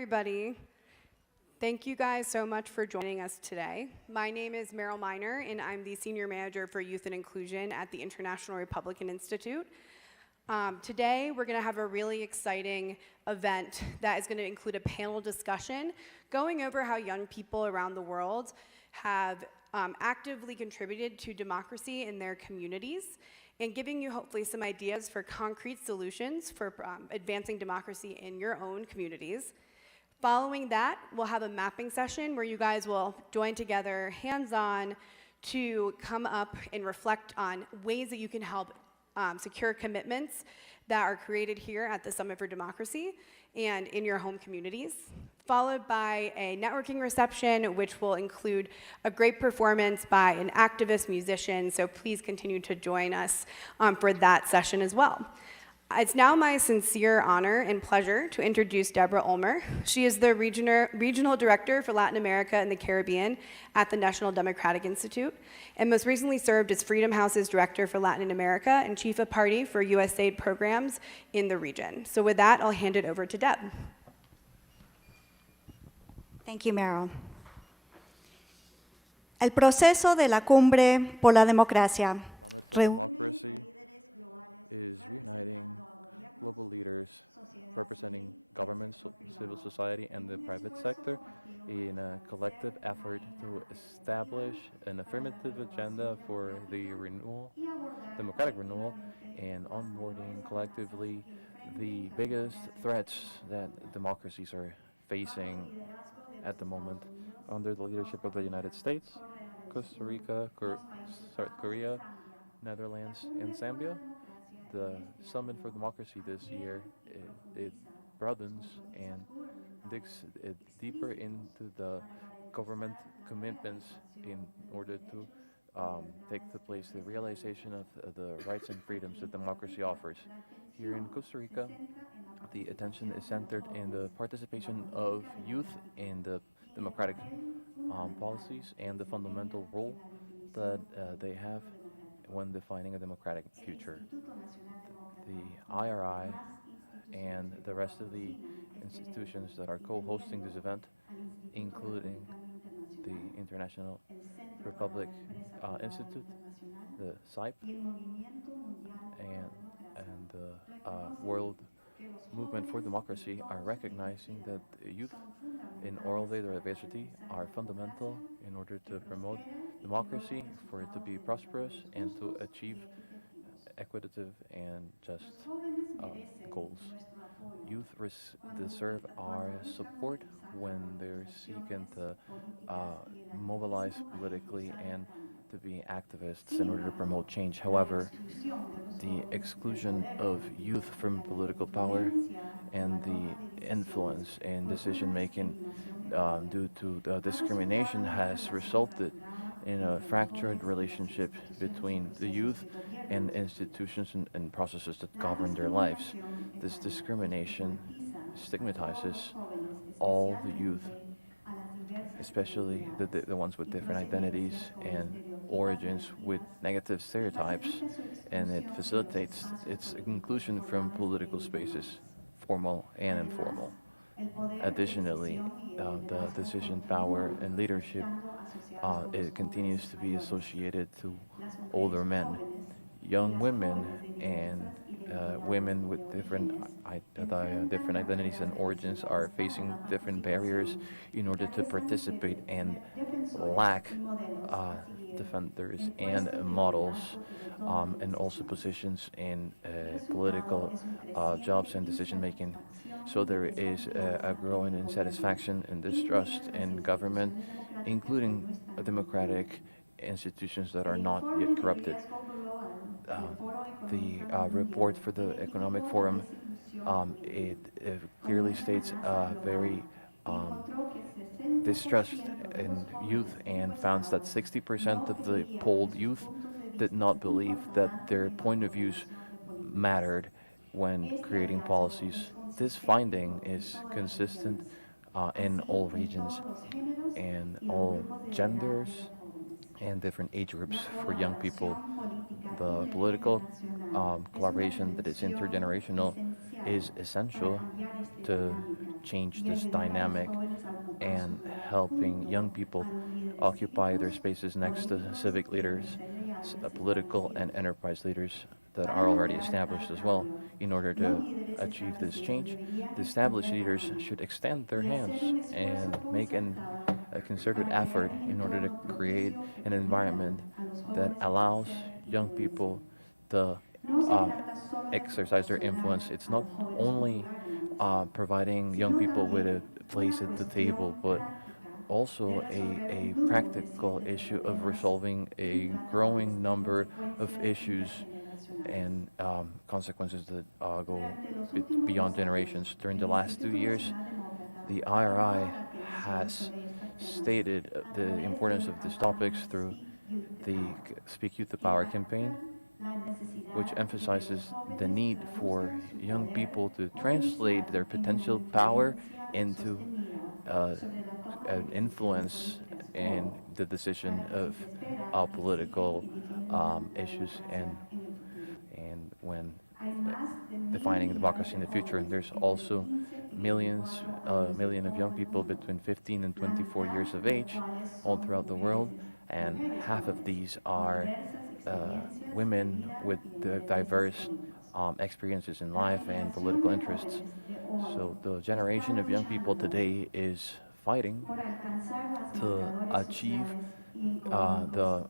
Everybody, thank you guys so much for joining us today. My name is Meryl Miner, and I'm the Senior Manager for Youth and Inclusion at the International Republican Institute. Today, we're going to have a really exciting event that is going to include a panel discussion going over how young people around the world have actively contributed to democracy in their communities, and giving you hopefully some ideas for concrete solutions for advancing democracy in your own communities. Following that, we'll have a mapping session where you guys will join together hands-on to come up and reflect on ways that you can help secure commitments that are created here at the Summit for Democracy and in your home communities, followed by a networking reception, which will include a great performance by an activist musician, so please continue to join us for that session as well. It's now my sincere honor and pleasure to introduce Deborah Ulmer. She is the Regional Director for Latin America and the Caribbean at the National Democratic Institute, and most recently served as Freedom House's Director for Latin America and Chief of Party for USAID programs in the region. So with that, I'll hand it over to Deb. Thank you, Meryl. El proceso de la Cumbre por la Democracia. Summit for Democracy is reuniting global leaders representing government, civil society, and the private sector in a collective effort to establish an affirmative agenda for the renewal, democratic renewal, and onboarding collectively the biggest threats that democracies are facing at the moment under the leadership of the United States, Costa Rica, South Korea, Netherlands, and Zambia. The Summit for Democracy this year, it broadens and digs deeper into the government commitments in order to take the place, the realization of the rights and freedoms that democracy offers. Here in Costa Rica, the attention is centered in the participation of youth in the democratic policies and the fundamental role that they have when defining a democratic future. The IRI and the rest of the institutions that are co-hosting this event, including the International Republic Institute, the CIPE, and the World Movement for Democracy, are recognizing that youth in oral diversity are fundamental in order to promote democracy, for it to be prosperous, and to achieve equitative and just goals. Youth deserve our support when they're seeking to mobilize politically and to be activists in order to promote change. However, the exclusion of youth from political power and the influence in decision-making due to discrimination has resulted in a fractured relationship between the youth and institutions and processes that govern their lives. This discrimination stigmatizes all the youth, especially the ones with different identities and origins with negative stereotypes, and it facilitates its inclusion from political spaces, formal and informal. Additionally, the decision power and leadership it continues to be associated to older men. Young women and women with different identities and origins are facing different barriers in order to participate, and lack defenders and models, and also positions in political jobs and decision making. So there is a growing insatisfaction and distrust in government, including democratic institutions that are not yet corrupted. The report for the Economic Forum, it clearly states very distrust in youth, and found that 60% of the polled youth did not believe that their point of views mattered when creating policies. This finding is consistent in all regions and all genders and different age groups for young people. The political collaboration that is intergenerational is essential to change this dynamic and helping young people occupy their spaces next to civic leaders, political and enterprise leaders that are already established as well. In order to achieve this change, the established leaders should extend their hands and make a concerted effort in order to create an environment that allows young people to exercise their influence. It's not only providing young people with a place at the table, but also a practical issue of resolving a growing number of issues and consequences that go beyond generations. During the last 2 years, the IRI has stated the importance of these topics through the Speak Youth to Power campaign, which emphasizes the need for young people to translate their potential power into an influence in the decision of political issues and when defining democracy in the future. And there's also million of young people between 15 and 24 years of age all throughout the world, and half of these are women with diverse experiences in life and political interests. So the generation of young people today is fighting to achieve the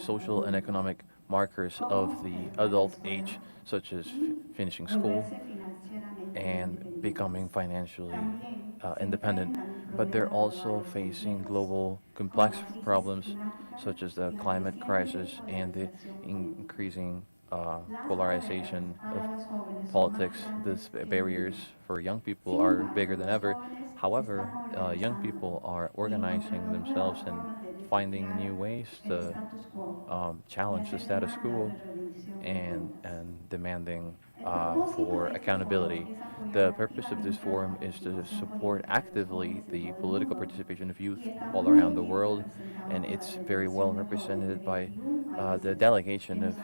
social and economic markers of the adult age, such as finishing school and becoming financially independent. But they're also facing global complex problems such as the climate crisis and the increasing polarization of politics. These barriers for young people are bigger than ever. However, young people are organizing themselves and finding new ways to challenge the status quo and demanding for accountability. The purpose of this forum is to support actively the political participation of youth all around the world, and it's very well represented by the delegation of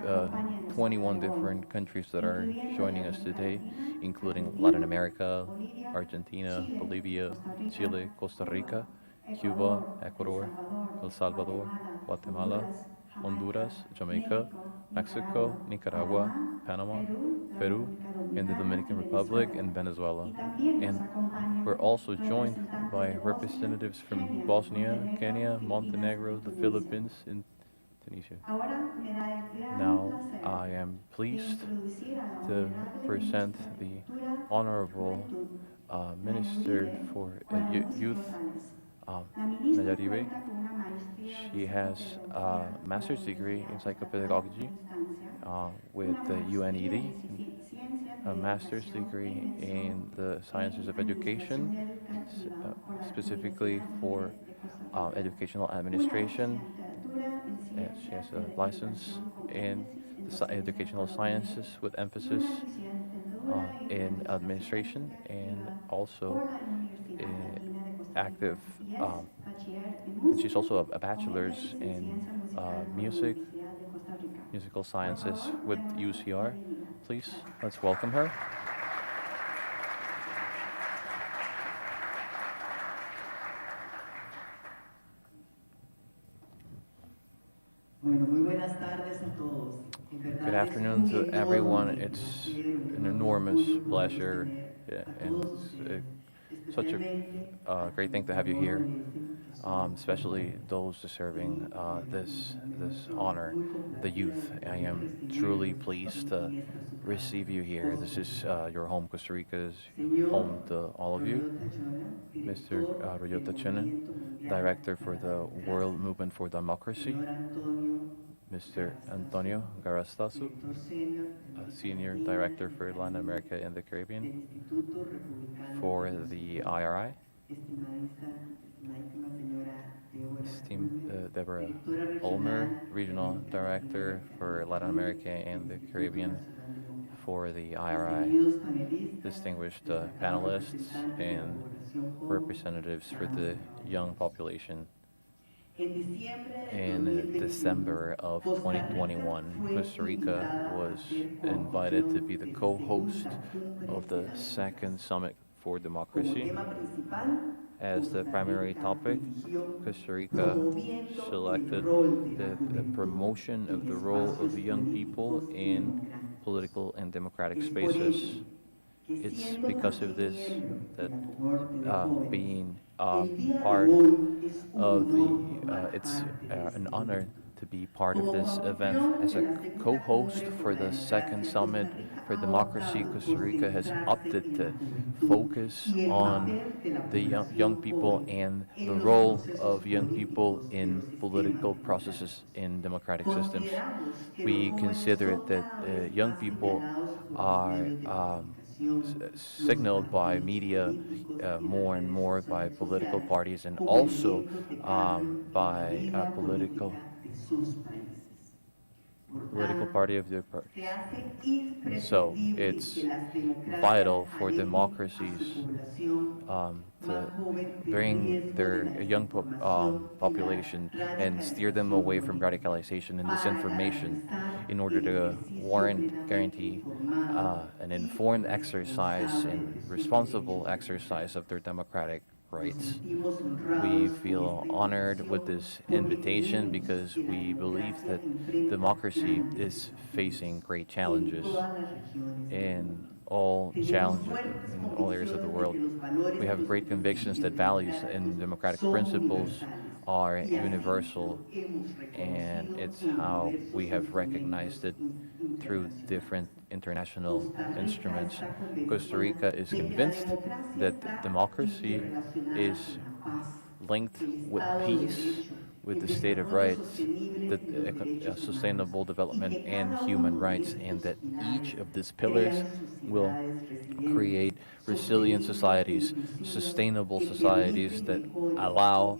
21 different countries that are joining us today, including Latin America, Argentina, Bolivia, Chile, Costa Rica, Cuba, Ecuador, El Salvador, Guatemala, Honduras, Jamaica, Mexico, Nicaragua, Panama, Peru, and the Dominican Republic and Venezuela. And we're also joined by representatives from Bosnia, Kenya, Montenegro, the Philippines, and Tunisia. Now I am pleased to present the Honorable Minister for Youth, Nayaribe. She has a master's degree in psychopedagogy with the UNED, a master's degree in the sciences of education, specifically for educational administration. She has a license in the educational sciences with emphasis in administration and also active. And she's also a bachelor's in musical sciences with UCR. Please, let's welcome her. Good afternoon to everyone. It's an enormous pleasure and such a great thing to have you here, especially those deserving this honor, the youth. I am truly pleased to receive you here. This is your home. Costa Rica is home to all of you. Mr. Royota Chinen, Director for the World Movement for Democracy. Mr. Antonio Garastazu, Senior Director for Latin America and the Caribbean for the IRI. Esteemed Deborah Ulmer, Regional Director for Latin America and the Caribbean for the IRI. Distinguished panelists and representatives for the young population. In December of 2021, Costa Rica was invited to be the co-host of the second summit for Democracy. As the primary topic, Costa Rica selected the promotion of the role of young people in political and democratic spaces. It's because of this that being part of it's an honor to be part of this event. As a co-host for the second Summit for Democracy, Costa Rica has opted to focus on the young people and the role of young people in political processes in democratic systems. We consider that young people are signaled by media more and more by political parties and also by political party of their parties. So it's vital for democracies to bring their young population and steer them away from radicalization and disinformation in order to guarantee an informed exercise and responsible exercise of their democratic rights. We feel honored with this invitation because we believe that democracy is facing great challenges in all areas of the world. We have great convictions that values and democratic principles are universal, and it's how we have recognized it through different international instruments. Costa Rica is convinced that democracy is linked with peace, with the state of rights, sustainable development, and human rights, and that each of these pillars will create resilient societies, sustainable societies that allow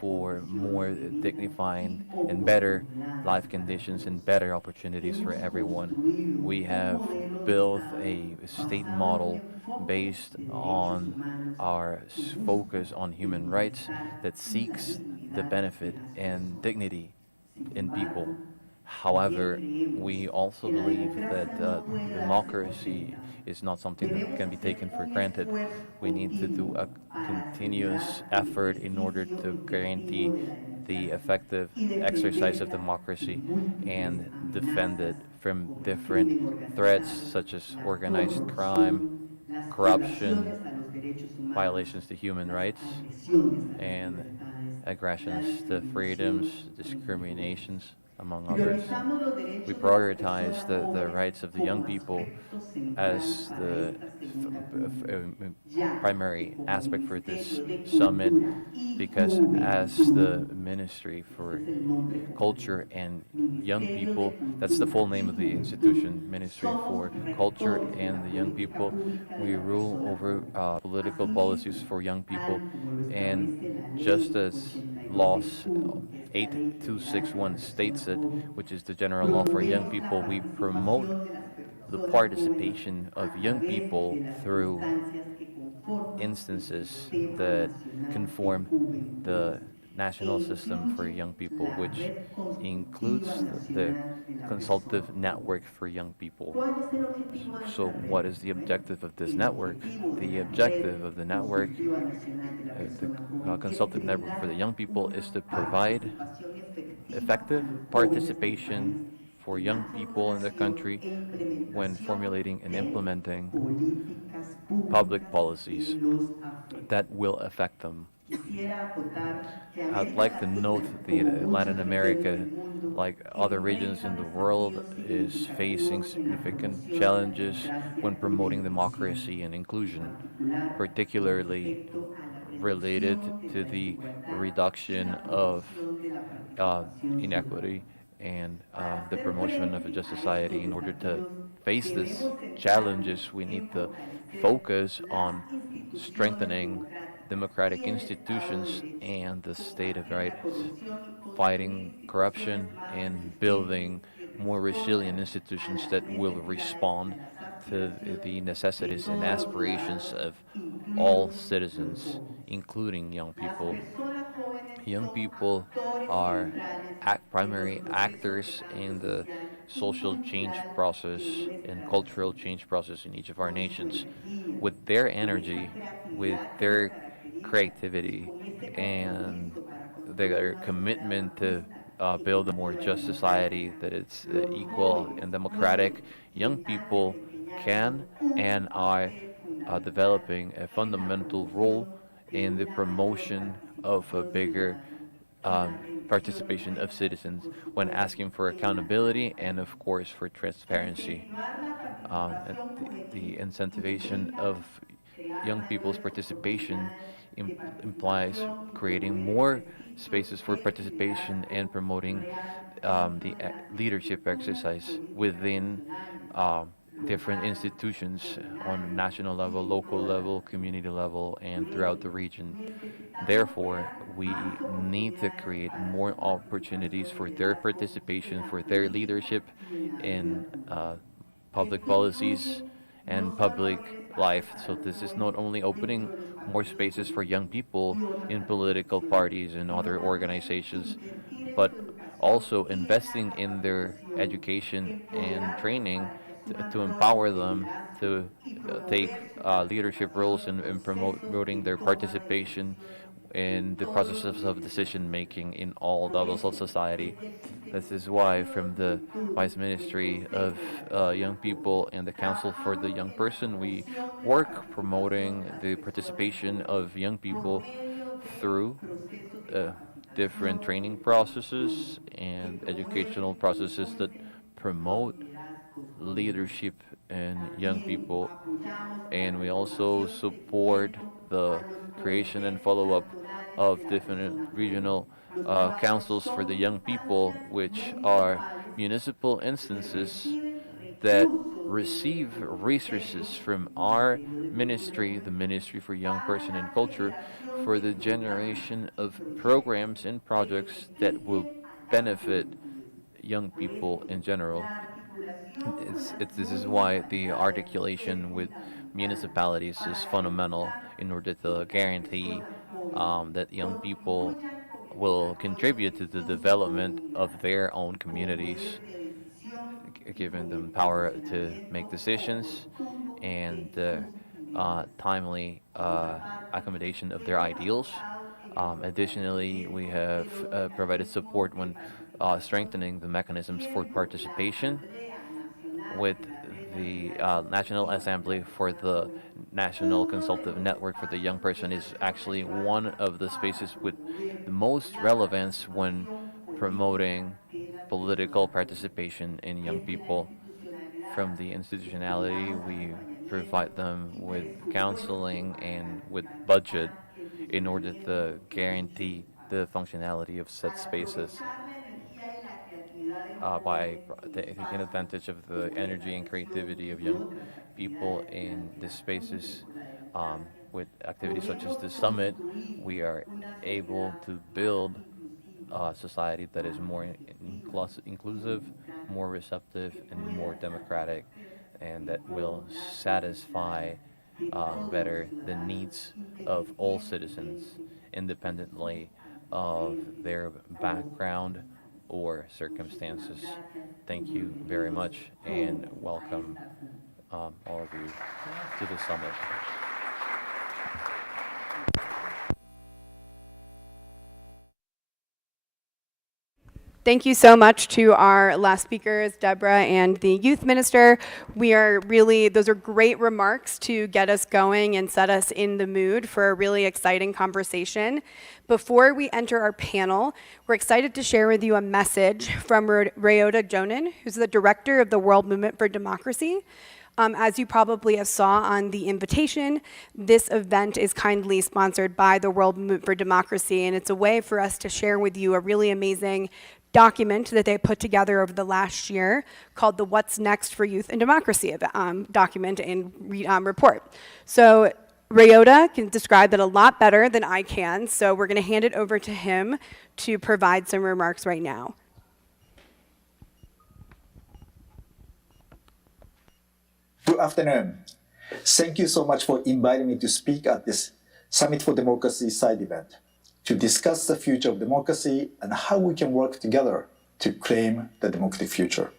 for more dignified and better life conditions and better opportunities for everyone. We have built a state model based on our focus on human rights that seeks the benefit and dignity in people. However, we also believe that democracy is not something that can be taken for granted. We need to do a continuous effort in order to guarantee the effective exercise of democracy and defend it from different threats such as organized crime, corruption, violations to human rights, and aggressions to freedoms, discriminations, among others. We prioritize the rights of the young people as the primary aspect for this summit because as the Ministry for Culture and Young People, that's the full name of the institution, Ministry for Culture and the Young People, we rule over political policies for young people, and just as laws 8261 states it, which is the general law for young people, we promote the participation of young people through instances that conform the national system for young people, which includes the consultative network for young people. So what is the objective of this network? The objective of the network, the consultative network for the young people, is to provide effective participation for young people in the country when formulating and implementing public policies that will affect them. I'd like to note that Latin America, like other regions in the world, is facing significant challenges when promoting democracy and inclusion, particularly related to the reduction of inequity and the promotion of a just society. In order to face these challenges, we need to focus on strengthening democratic institutions and the state of rights, fighting corruption, and building more resilient institutions that will respond to the necessities and aspirations of all citizens, including young people. Young people are primary actors in the social change process and cultural change process in each of our nations with their energy, with their creativity, and their commitment to build a more just society that is equal and democratic. Young people can and are developing a fundamental role in the promotion of a bigger participation of citizens when asking for accountability and, of course, for transparency. And the incentivization of young people's participation implies creating more spaces for participation and promoting leadership exercise within different institutions on national level, local level, community level, and throughout the region. Therefore, we need to create more opportunities for their participation, for their leadership in public policies and public life. So this is not only opening more spaces for young people in political parties and other organizations, but also investing in their education and training to empower them to take leadership roles in promoting their participation in the processes of decision making in all levels of society. This is why, from the Vice Ministry of Young People and the Council for the Young Person, we work promoting the participation of young people through uh, different training processes and educational processes that promote leadership in young people. And we also support the creation and follow-up of different regional councils for the young people, which are municipal instances that receive resources from our ministry, the Ministry for Young Person and Culture, for the generation of programs and projects that will benefit young people in general. This is why the articulation with municipalities is fundamental in order to guarantee that young people will contribute to the development of their own communities, giving them power to make decisions and timely accommodation of their ideals. Additionally, we have provided support when strengthening the mechanisms for participation with the National Assembly for the National Consultative Network for the Young Person is actually one of the spaces with the most relevance when promoting political participation in young people. From the institutionality, we provide them with counseling and with budget in order to guarantee the functionality of such spaces by taking advantage of the energy and creativity of young people in these spaces. With activities such as the summit, we are able to build a society that is more inclusive, more receptive, and more democratic, and that will satisfy better the needs of all citizens, independently of their background or circumstances. Thank you very much and welcome all of you to the summit. Thank you so much to our last speakers, Deborah and the youth minister. Those are great remarks to get us going and set us in the mood for a really exciting conversation. Before we enter our panel, we're excited to share with you a message from Ryota Jonin, who's the director of the World Movement for Democracy. As you probably have saw on the invitation, this event is kindly sponsored by the World Movement for Democracy, and it's a way for us to share with you a really amazing document that they put together over the last year called the What's Next for Youth and Democracy document and report. So Ryota can describe that a lot better than I can, so we're going to hand it over to him to provide some remarks right now. Good afternoon. Thank you so much for inviting me to speak at this Summit for Democracy side event to discuss the future of democracy and how we can work together to claim the democratic future.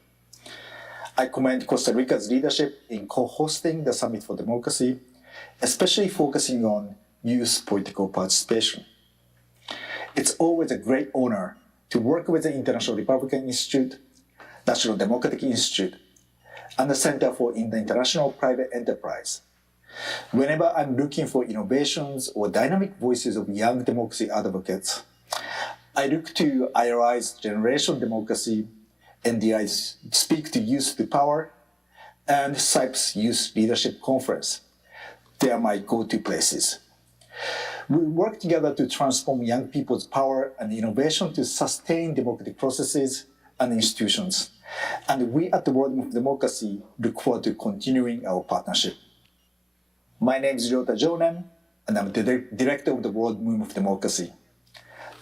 I commend Costa Rica's leadership in co-hosting the Summit for Democracy, especially focusing on youth political participation. It's always a great honor to work with the International Republican Institute, National Democratic Institute, and the Center for International Private Enterprise. Whenever I'm looking for innovations or dynamic voices of young democracy advocates, I look to IRI's Generation Democracy, NDI's Speak to Youth to Power, and CYP's Youth Leadership Conference. They are my go-to places. We work together to transform young people's power and innovation to sustain democratic processes and institutions. And we at the World Movement for Democracy look forward to continuing our partnership. My name is Ryota Jonen, and I'm the director of the World Movement for Democracy.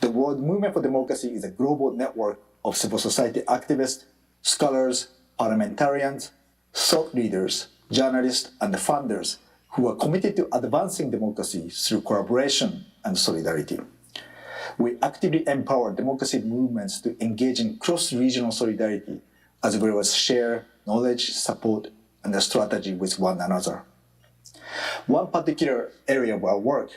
The World Movement for Democracy is a global network of civil society activists, scholars, parliamentarians, thought leaders, journalists, and funders who are committed to advancing democracy through collaboration and solidarity. We actively empower democracy movements to engage in cross-regional solidarity, as well as share knowledge, support, and strategy with one another. One particular area of our work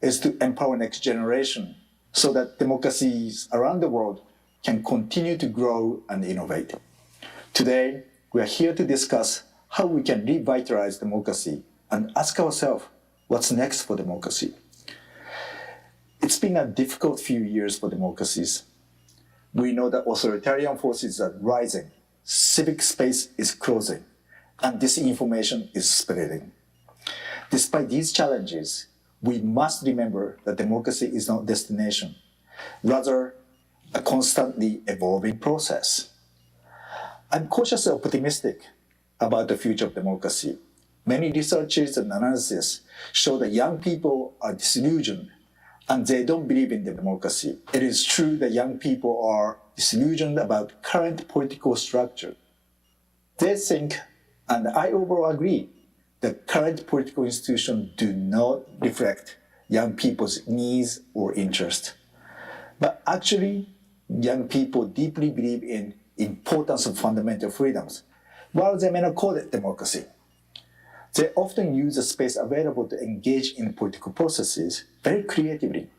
is to empower next generation so that democracies around the world can continue to grow and innovate. Today, we are here to discuss how we can revitalize democracy and ask ourselves, what's next for democracy? It's been a difficult few years for democracies. We know that authoritarian forces are rising, civic space is closing, and disinformation is spreading. Despite these challenges, we must remember that democracy is not a destination, rather a constantly evolving process. I'm cautiously optimistic about the future of democracy. Many researches and analyses show that young people are disillusioned and they don't believe in democracy. It is true that young people are disillusioned about current political structure. They think, and I overall agree, that current political institutions do not reflect young people's needs or interests. But actually, young people deeply believe in importance of fundamental freedoms, while they may not call it democracy. They often use the space available to engage in political processes very creatively.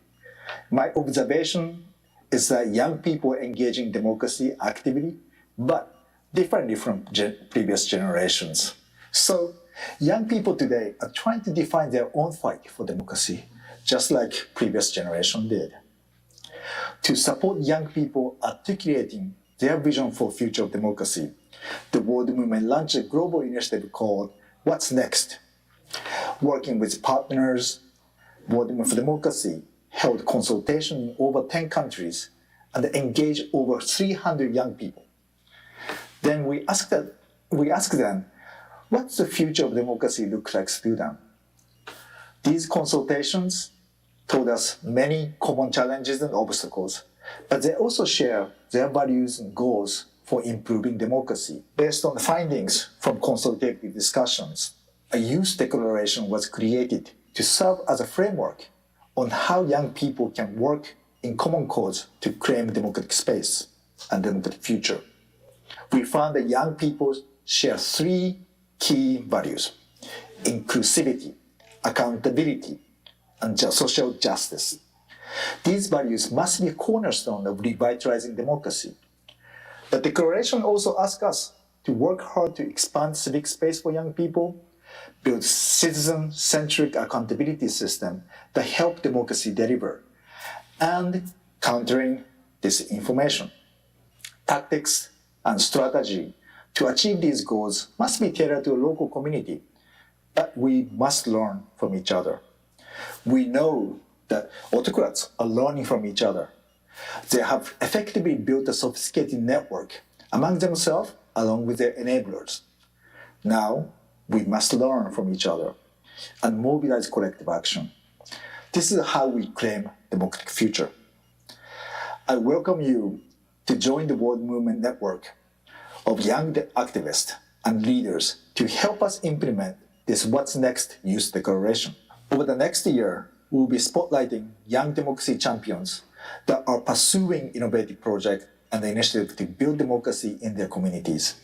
My observation is that young people engage in democracy actively, but differently from previous generations. So, young people today are trying to define their own fight for democracy, just like previous generation did. To support young people articulating their vision for future of democracy, the World Movement launched a global initiative called What's Next? Working with partners, World Movement for Democracy held consultation in over 10 countries and engaged over 300 young people. Then we asked them, what's the future of democracy look like to them? These consultations told us many common challenges and obstacles, but they also share their values and goals for improving democracy. Based on the findings from consultative discussions, a youth declaration was created to serve as a framework on how young people can work in common cause to claim democratic space and democratic future. We found that young people share three key values: inclusivity, accountability, and social justice. These values must be a cornerstone of revitalizing democracy. The declaration also asks us to work hard to expand civic space for young people, build citizen-centric accountability system that help democracy deliver, and countering disinformation. Tactics and strategy to achieve these goals must be tailored to a local community, but we must learn from each other. We know that autocrats are learning from each other. They have effectively built a sophisticated network among themselves along with their enablers. Now, we must learn from each other and mobilize collective action. This is how we claim democratic future. I welcome you to join the World Movement Network of young activists and leaders to help us implement this What's Next Youth Declaration. Over the next year, we will be spotlighting young democracy champions that are pursuing innovative projects and initiatives to build democracy in their communities.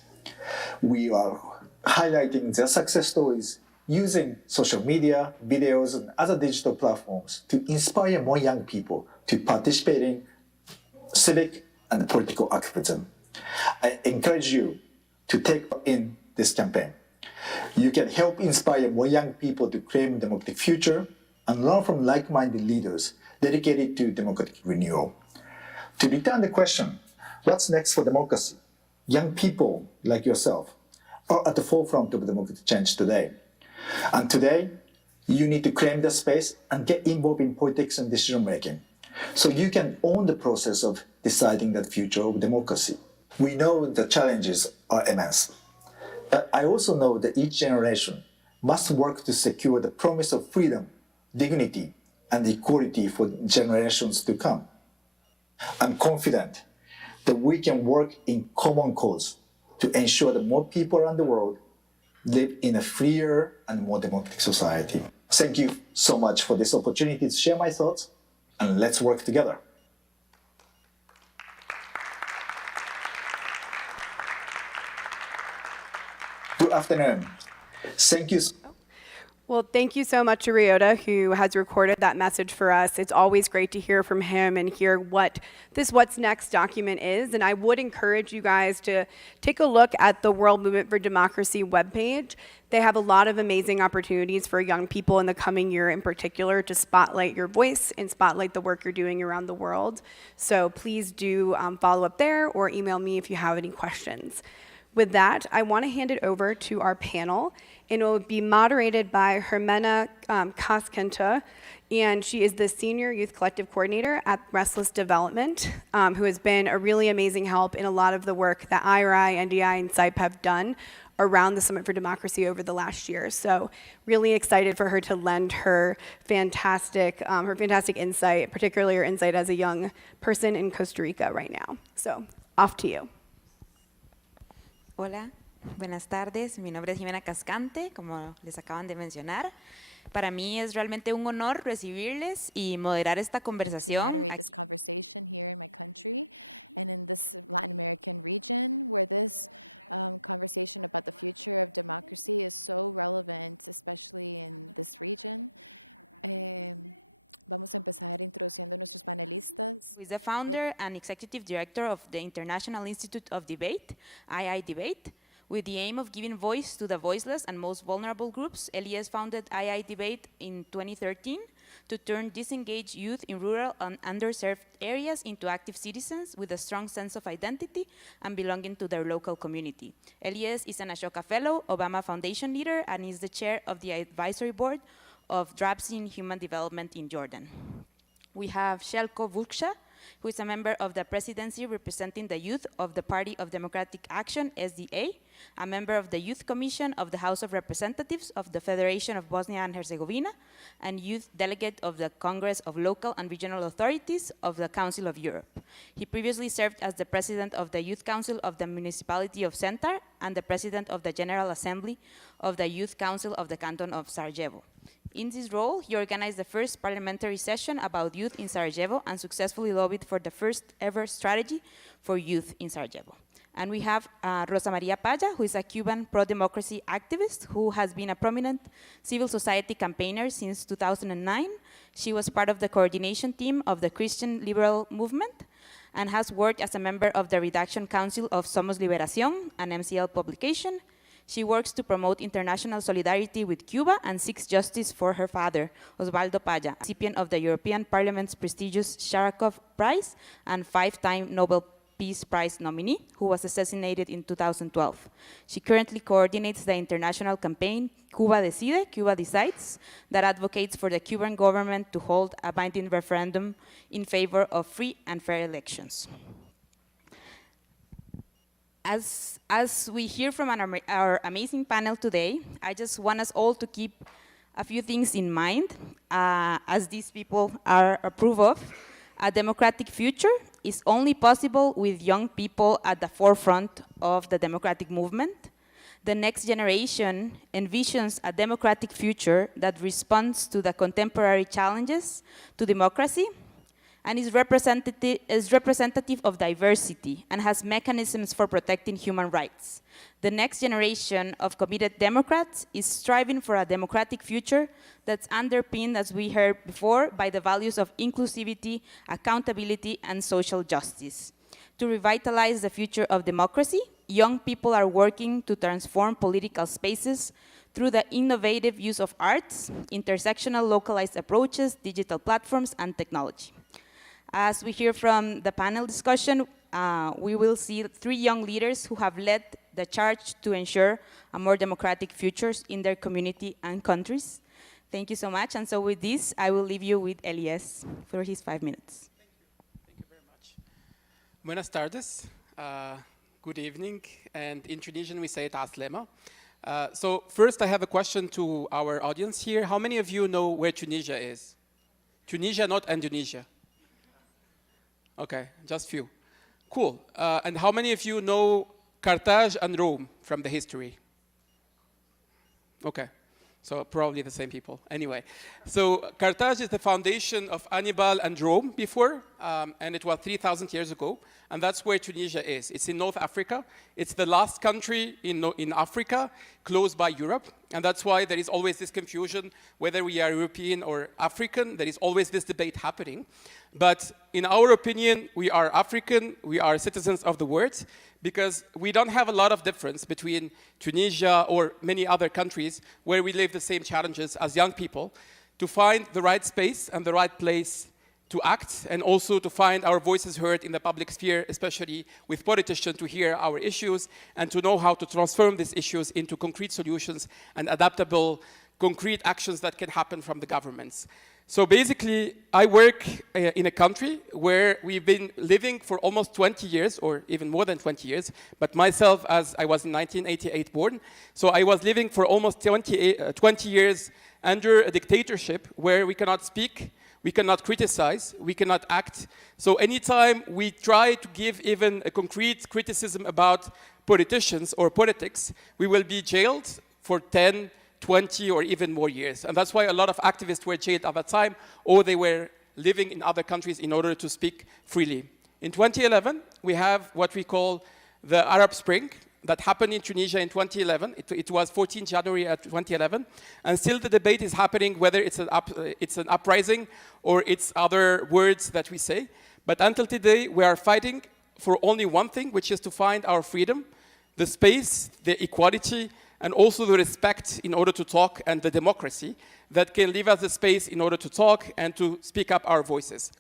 We are highlighting their success stories using social media, videos, and other digital platforms to inspire more young people to participate in civic and political activism. I encourage you to take part in this campaign. You can help inspire more young people to claim a democratic future and learn from like-minded leaders dedicated to democratic renewal. To return the question, what's next for democracy? Young people like yourself are at the forefront of democratic change today. And today, you need to claim the space and get involved in politics and decision-making so you can own the process of deciding the future of democracy. We know the challenges are immense. But I also know that each generation must work to secure the promise of freedom, dignity, and equality for generations to come. I'm confident that we can work in common cause to ensure that more people around the world live in a freer and more democratic society. Thank you so much for this opportunity to share my thoughts, and let's work together. Good afternoon. Thank you. Well, thank you so much to Ryota, who has recorded that message for us. It's always great to hear from him and hear what this What's Next document is. And I would encourage you guys to take a look at the World Movement for Democracy webpage. They have a lot of amazing opportunities for young people in the coming year in particular to spotlight your voice and spotlight the work you're doing around the world. So please do follow up there or email me if you have any questions. With that, I want to hand it over to our panel, and it will be moderated by Hermena Kaskenta, and she is the Senior Youth Collective Coordinator at Restless Development, who has been a really amazing help in a lot of the work that IRI, NDI, and CYPE have done around the Summit for Democracy over the last year. So really excited for her to lend her fantastic insight, particularly her insight as a young person in Costa Rica right now. So off to you. Hola, buenas tardes. Mi nombre es Jimena Cascante, como les acaban de mencionar. Para mí es realmente un honor recibirles y moderar esta And to conversación. moderate this conversation here in my country and in this Latin American region where this conversation about the future of democracy is so relevant, especially in this region. Vamos a empezar introduciendo a nuestros panelistas. Who is the founder and executive director of the International Institute of Debate, II Debate. With the aim of giving voice to the voiceless and most vulnerable groups, LES founded II Debate in 2013 to turn disengaged youth in rural and underserved areas into active citizens with a strong sense of identity and belonging to their local community. LES is an Ashoka Fellow, Obama Foundation leader, and is the chair of the advisory board of Drabzin Human Development in Jordan. We have Shelko Vuksha, who is a member of the presidency representing the youth of the Party of Democratic Action, SDA, a member of the Youth Commission of the House of Representatives of the Federation of Bosnia and Herzegovina, and youth delegate of the Congress of Local and Regional Authorities of the Council of Europe. He previously served as the president of the Youth Council of the Municipality of Centar and the president of the General Assembly of the Youth Council of the Canton of Sarajevo. In this role, he organized the first parliamentary session about youth in Sarajevo and successfully lobbied for the first ever strategy for youth in Sarajevo. And we have Rosa Maria Paya, who is a Cuban pro-democracy activist who has been a prominent civil society campaigner since 2009. She was part of the coordination team of the Christian Liberal Movement and has worked as a member of the redaction council of Somos Liberación, an MCL publication. She works to promote international solidarity with Cuba and seeks justice for her father, Osvaldo Paya, recipient of the European Parliament's prestigious Sharakov Prize and 5-time Nobel Peace Prize nominee, who was assassinated in 2012. She currently coordinates the international campaign Cuba Decide, Cuba Decides, that advocates for the Cuban government to hold a binding referendum in favor of free and fair elections. As we hear from our amazing panel today, I just want us all to keep a few things in mind, as these people are approve of. A democratic future is only possible with young people at the forefront of the democratic movement. The next generation envisions a democratic future that responds to the contemporary challenges to democracy, and is representative of diversity and has mechanisms for protecting human rights. The next generation of committed Democrats is striving for a democratic future that's underpinned, as we heard before, by the values of inclusivity, accountability, and social justice. To revitalize the future of democracy, young people are working to transform political spaces through the innovative use of arts, intersectional localized approaches, digital platforms, and technology. As we hear from the panel discussion, we will see 3 young leaders who have led the charge to ensure a more democratic futures in their community and countries. Thank you so much. And so with this, I will leave you with Elias for his 5 minutes. Thank you very much. Buenas tardes. Good evening. And in Tunisian, we say Taslema. So first, I have a question to our audience here. How many of you know where Tunisia is? Tunisia, not Indonesia. Okay, just few. Cool. And how many of you know Carthage and Rome from the history? Okay, so probably the same people. Anyway, so Carthage is the foundation of Hannibal and Rome before, and it was 3,000 years ago, and that's where Tunisia is. It's in North Africa. It's the last country in Africa, close by Europe, and that's why there is always this confusion whether we are European or African. There is always this debate happening. But in our opinion, we are African, we are citizens of the world, because we don't have a lot of difference between Tunisia or many other countries where we live the same challenges as young people, to find the right space and the right place to act, and also to find our voices heard in the public sphere, especially with politicians, to hear our issues and to know how to transform these issues into concrete solutions and adaptable, concrete actions that can happen from the governments. So basically, I work in a country where we've been living for almost 20 years, or even more than 20 years, but myself, as I was in 1988 born, so I was living for almost 20 years under a dictatorship where we cannot speak, we cannot criticize, we cannot act. So anytime we try to give even a concrete criticism about politicians or politics, we will be jailed for 10, 20 or even more years. And that's why a lot of activists were jailed at that time, or they were living in other countries in order to speak freely. In 2011, we have what we call the Arab Spring that happened in Tunisia in 2011. It was 14 January 2011. And still the debate is happening whether it's an uprising or it's other words that we say. But until today, we are fighting for only one thing, which is to find our freedom, the space, the equality, and also the respect in order to talk, and the democracy that can leave us the space in order to talk and to speak up our voices.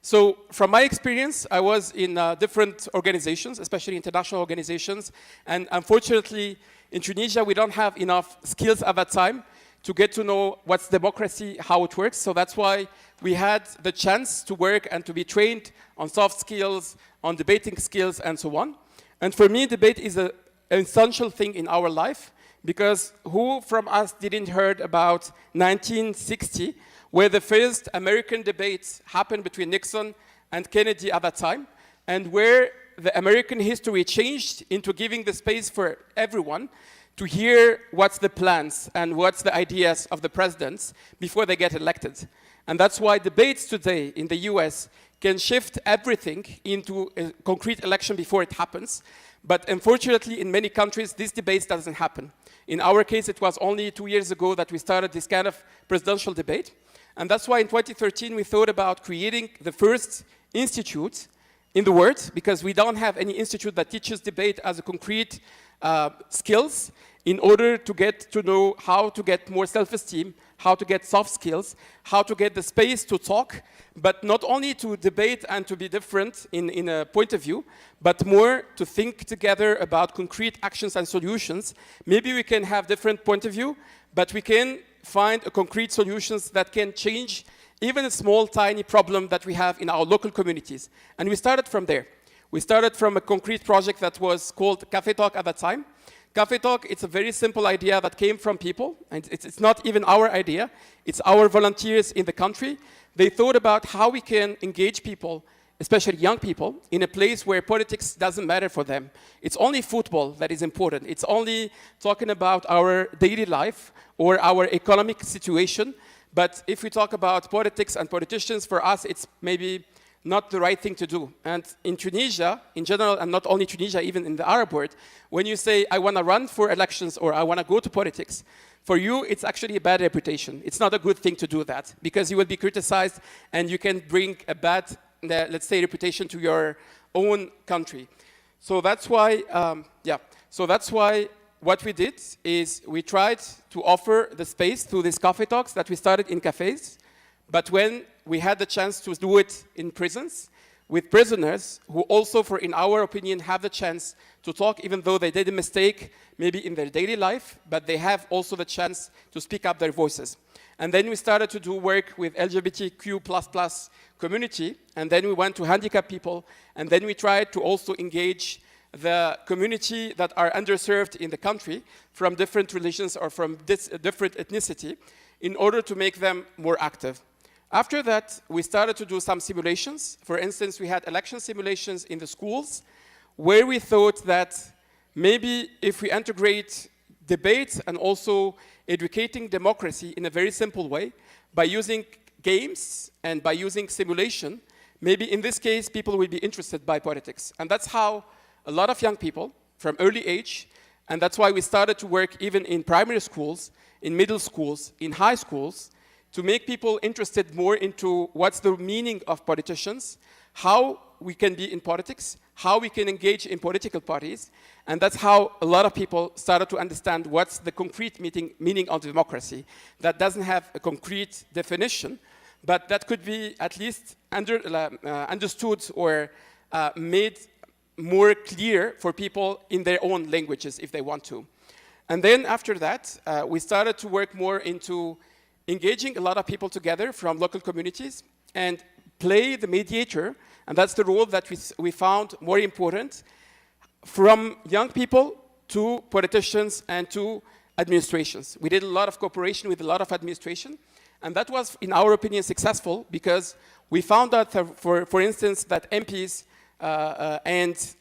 So from my experience, I was in different organizations, especially international organizations, and unfortunately in Tunisia we don't have enough skills at that time to get to know what's democracy, how it works. So that's why we had the chance to work and to be trained on soft skills, on debating skills, and so on. And for me, debate is an essential thing in our life, because who from us didn't heard about 1960, where the first American debate happened between Nixon and Kennedy at that time, and where the American history changed into giving the space for everyone to hear what's the plans and what's the ideas of the presidents before they get elected. And that's why debates today in the US can shift everything into a concrete election before it happens. But unfortunately, in many countries, this debate doesn't happen. In our case, it was only 2 years ago that we started this kind of presidential debate. And that's why in 2013, we thought about creating the first institute in the world, because we don't have any institute that teaches debate as a concrete skills, in order to get to know how to get more self-esteem, how to get soft skills, how to get the space to talk, but not only to debate and to be different in a point of view, but more to think together about concrete actions and solutions. Maybe we can have different point of view, but we can find concrete solutions that can change even a small, tiny problem that we have in our local communities. And we started from there. We started from a concrete project that was called Café Talk at that time. Café Talk, it's a very simple idea that came from people, and it's not even our idea. It's our volunteers in the country. They thought about how we can engage people, especially young people, in a place where politics doesn't matter for them. It's only football that is important. It's only talking about our daily life or our economic situation But if we talk about politics and politicians, for us, it's maybe not the right thing to do. And in Tunisia, in general, and not only Tunisia, even in the Arab world, when you say, I want to run for elections or I want to go to politics, for you, it's actually a bad reputation. It's not a good thing to do that because you will be criticized and you can bring a bad, let's say, reputation to your own country. So that's why, So that's why what we did is we tried to offer the space through these coffee talks that we started in cafes. But when we had the chance to do it in prisons, with prisoners who also, in our opinion, have the chance to talk, even though they did a mistake maybe in their daily life, but they have also the chance to speak up their voices. And then we started to do work with LGBTQ++ community, and then we went to handicapped people, and then we tried to also engage the community that are underserved in the country from different religions or from different ethnicity in order to make them more active. After that, we started to do some simulations. For instance, we had election simulations in the schools where we thought that maybe if we integrate debate and also educating democracy in a very simple way by using games and by using simulation, maybe in this case, people will be interested by politics. And that's how a lot of young people from early age, and that's why we started to work even in primary schools, in middle schools, in high schools, to make people interested more into what's the meaning of politicians, how we can be in politics, how we can engage in political parties, and that's how a lot of people started to understand what's the concrete meaning of democracy. That doesn't have a concrete definition, but that could be at least understood or made more clear for people in their own languages if they want to. And then after that, we started to work more into engaging a lot of people together from local communities and play the mediator, and that's the role that we found more important, from young people to politicians and to administrations. We did a lot of cooperation with a lot of administration, and that was, in our opinion, successful because we found out, for instance, that MPs and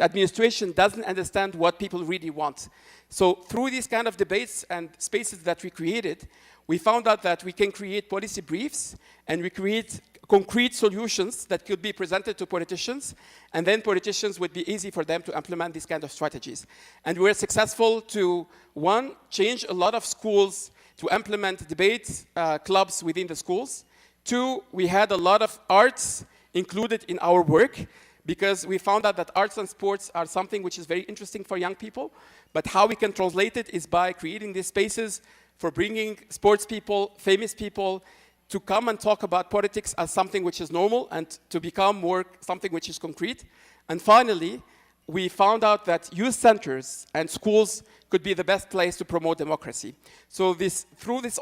administration doesn't understand what people really want. So through these kind of debates and spaces that we created, we found out that we can create policy briefs and we create concrete solutions that could be presented to politicians, and then politicians would be easy for them to implement these kind of strategies. And we were successful to, one, change a lot of schools to implement debate clubs within the schools. Two, we had a lot of arts included in our work because we found out that arts and sports are something which is very interesting for young people, but how we can translate it is by creating these spaces for bringing sports people, famous people, to come and talk about politics as something which is normal and to become more something which is concrete. And finally, we found out that youth centers and schools could be the best place to promote democracy. So through this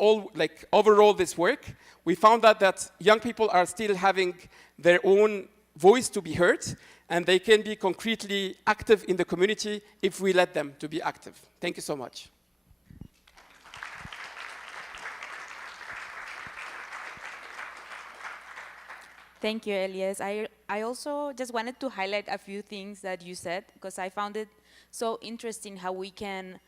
overall this work, we found out that young people are still having their own voice to be heard, and they can be concretely active in the community if we let them to be active. Thank you so much. Thank you, Elias. I also just wanted to highlight a few things that you said because I found it so interesting how we can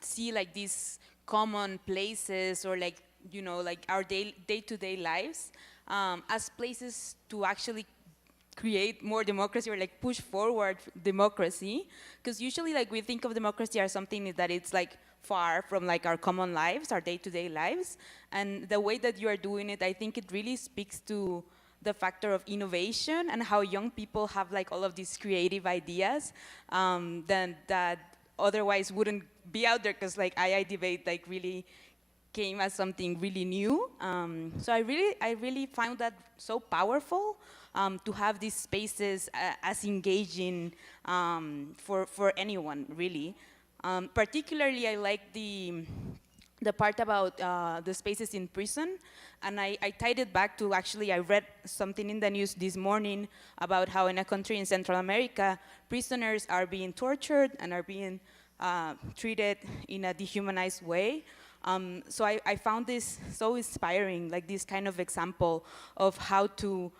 see like these common places or like, you know, like our day-to-day lives as places to actually create more democracy or like push forward democracy. Because usually like we think of democracy as something that it's like far from like our common lives, our day-to-day lives. And the way that you are doing it, I think it really speaks to the factor of innovation and how young people have like all of these creative ideas then that otherwise wouldn't be out there because like II debate like really came as something really new. So I really found that so powerful to have these spaces as engaging for anyone really. Particularly I like the part about the spaces in prison, and I tied it back to actually I read something in the news this morning about how in a country in Central America, prisoners are being tortured and are being treated in a dehumanized way. So I found this so inspiring, like this kind of example of how to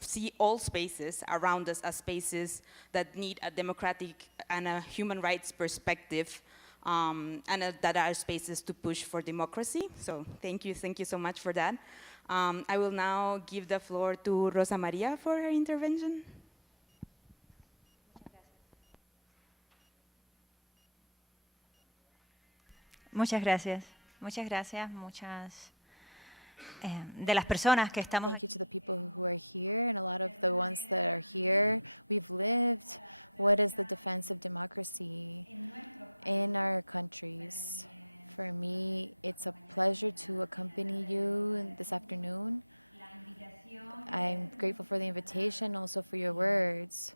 see all spaces around us as spaces that need a democratic and a human rights perspective. and that are spaces to push for democracy. So thank you so much for that. I will now give the floor to Rosa Maria for her intervention. Muchas gracias. Muchas gracias. Muchas de las personas que estamos Thank you aquí. to the people who are here and a lot of the ones that are here. We've lived what is the defense of democracy in our countries. For me, it's a pleasure to accompany you this afternoon. I'm grateful for the invitation, also for your words,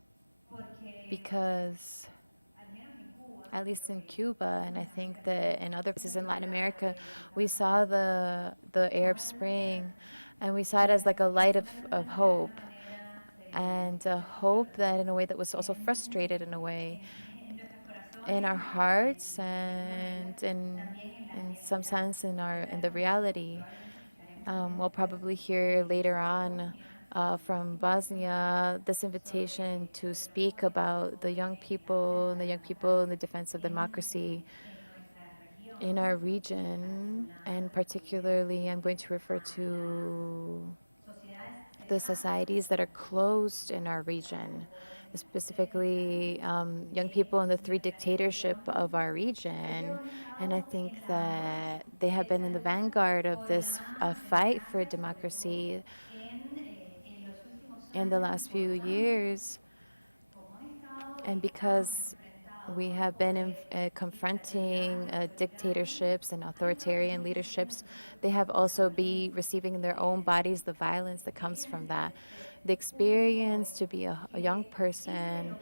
because at least in Cuba, and I think that in other places in Latin America, we saw the Arab Spring, and we saw it as like a light of hope, and a hope that in a way that was also frustrated in a way in our hearts and in some sense in the reality. We'll probably hear later on from Bosnia this invitation to speak about the young people and the defense of democracy in our region, and particularly I'm going to refer to the societies that are closed in our region, specifically young people in the three dictatorship of our region. And I think that they have been in the vanguard of this fight for democracy in the last few years. And because we have been confronting dictatorships and authoritarian leaderships, they have also been receiving in their own bodies the violence that comes from that. The experience to be a young person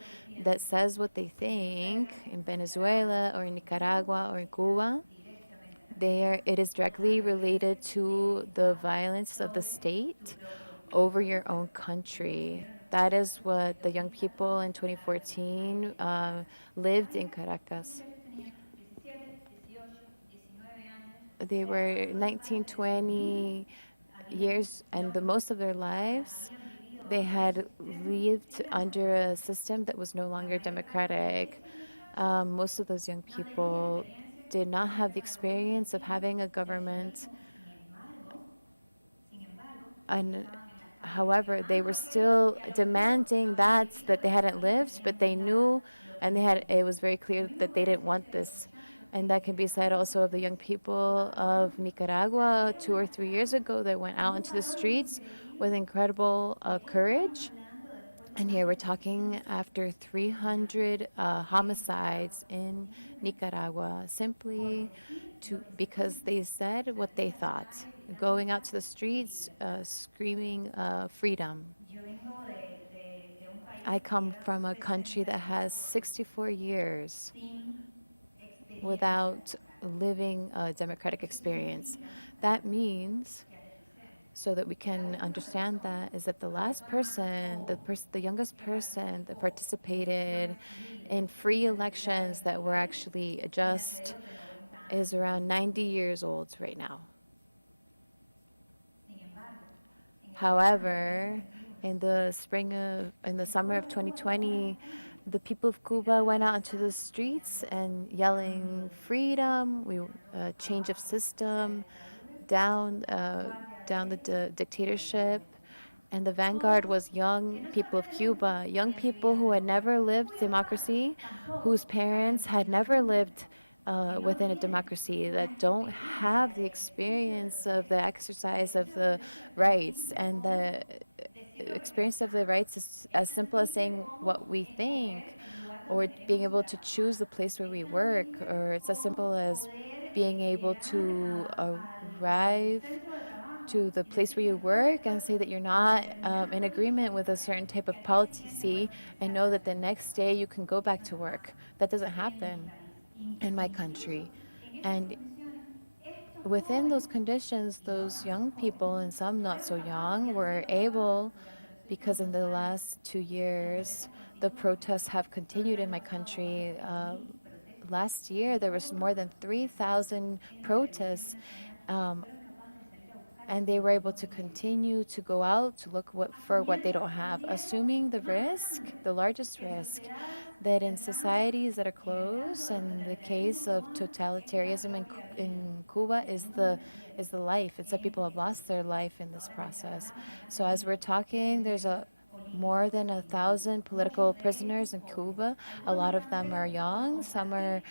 that says what they think in Venezuela or in Nicaragua or in Cuba, it is directly related to the violence of the state over your own country. That is what the young people in 2014 lived in Caracas. They were 19, 20 years, and the most of their lives, they had lived under a system that was no longer democratic. Most of those young people did not have the experience of having a government. And however, they were still demanding that they hadn't lived, but they knew, and it was very clear that they didn't want this. And that can be said also of the young people of Nicaragua 2 or 3 years ago that went out into the streets with incredible courage. And here we're talking after 300 homicides in Nicaragua, simply because they said what they thought, going out to the streets, screaming freedom. I come from a country that has 64 years without living a democratic experience. That means, so that we can understand that, is that the last person, the youngest person that participated in free elections that were actually just, is around 90 years old right now. However, in the summer of 2020, the people of Cuba went out into the streets and yelling freedom, change of system, down the dictatorship. And the vanguard was young people of Cuba, young people who had never lived democracy, whose parents had never lived within a democracy, that don't have the experience of the exercise of the rights. And the experience of the rights is as simple as saying what we think, or being able to choose the place where we work, or it's as simple as being able to arrive to the place where you work and say that you're not in agreement with a certain type of policy, and know that the next day you can go back to work. That doesn't happen in my country. And within those conditions, those young people, and some not so young, were able, because in the last 2 years, the protests have continued in my country. Last year, there was more than 3,000 protests and they were able to continue to go out to look for what they don't have, assuming the risk, the largest risk, that in societies that are closed, and the case of totalitarianism in Cuba is the life. It's that people have lost their life in this process. So as we're talking, there's more than 1,000 political prisoners in Cuba. A lot of them are young. Some are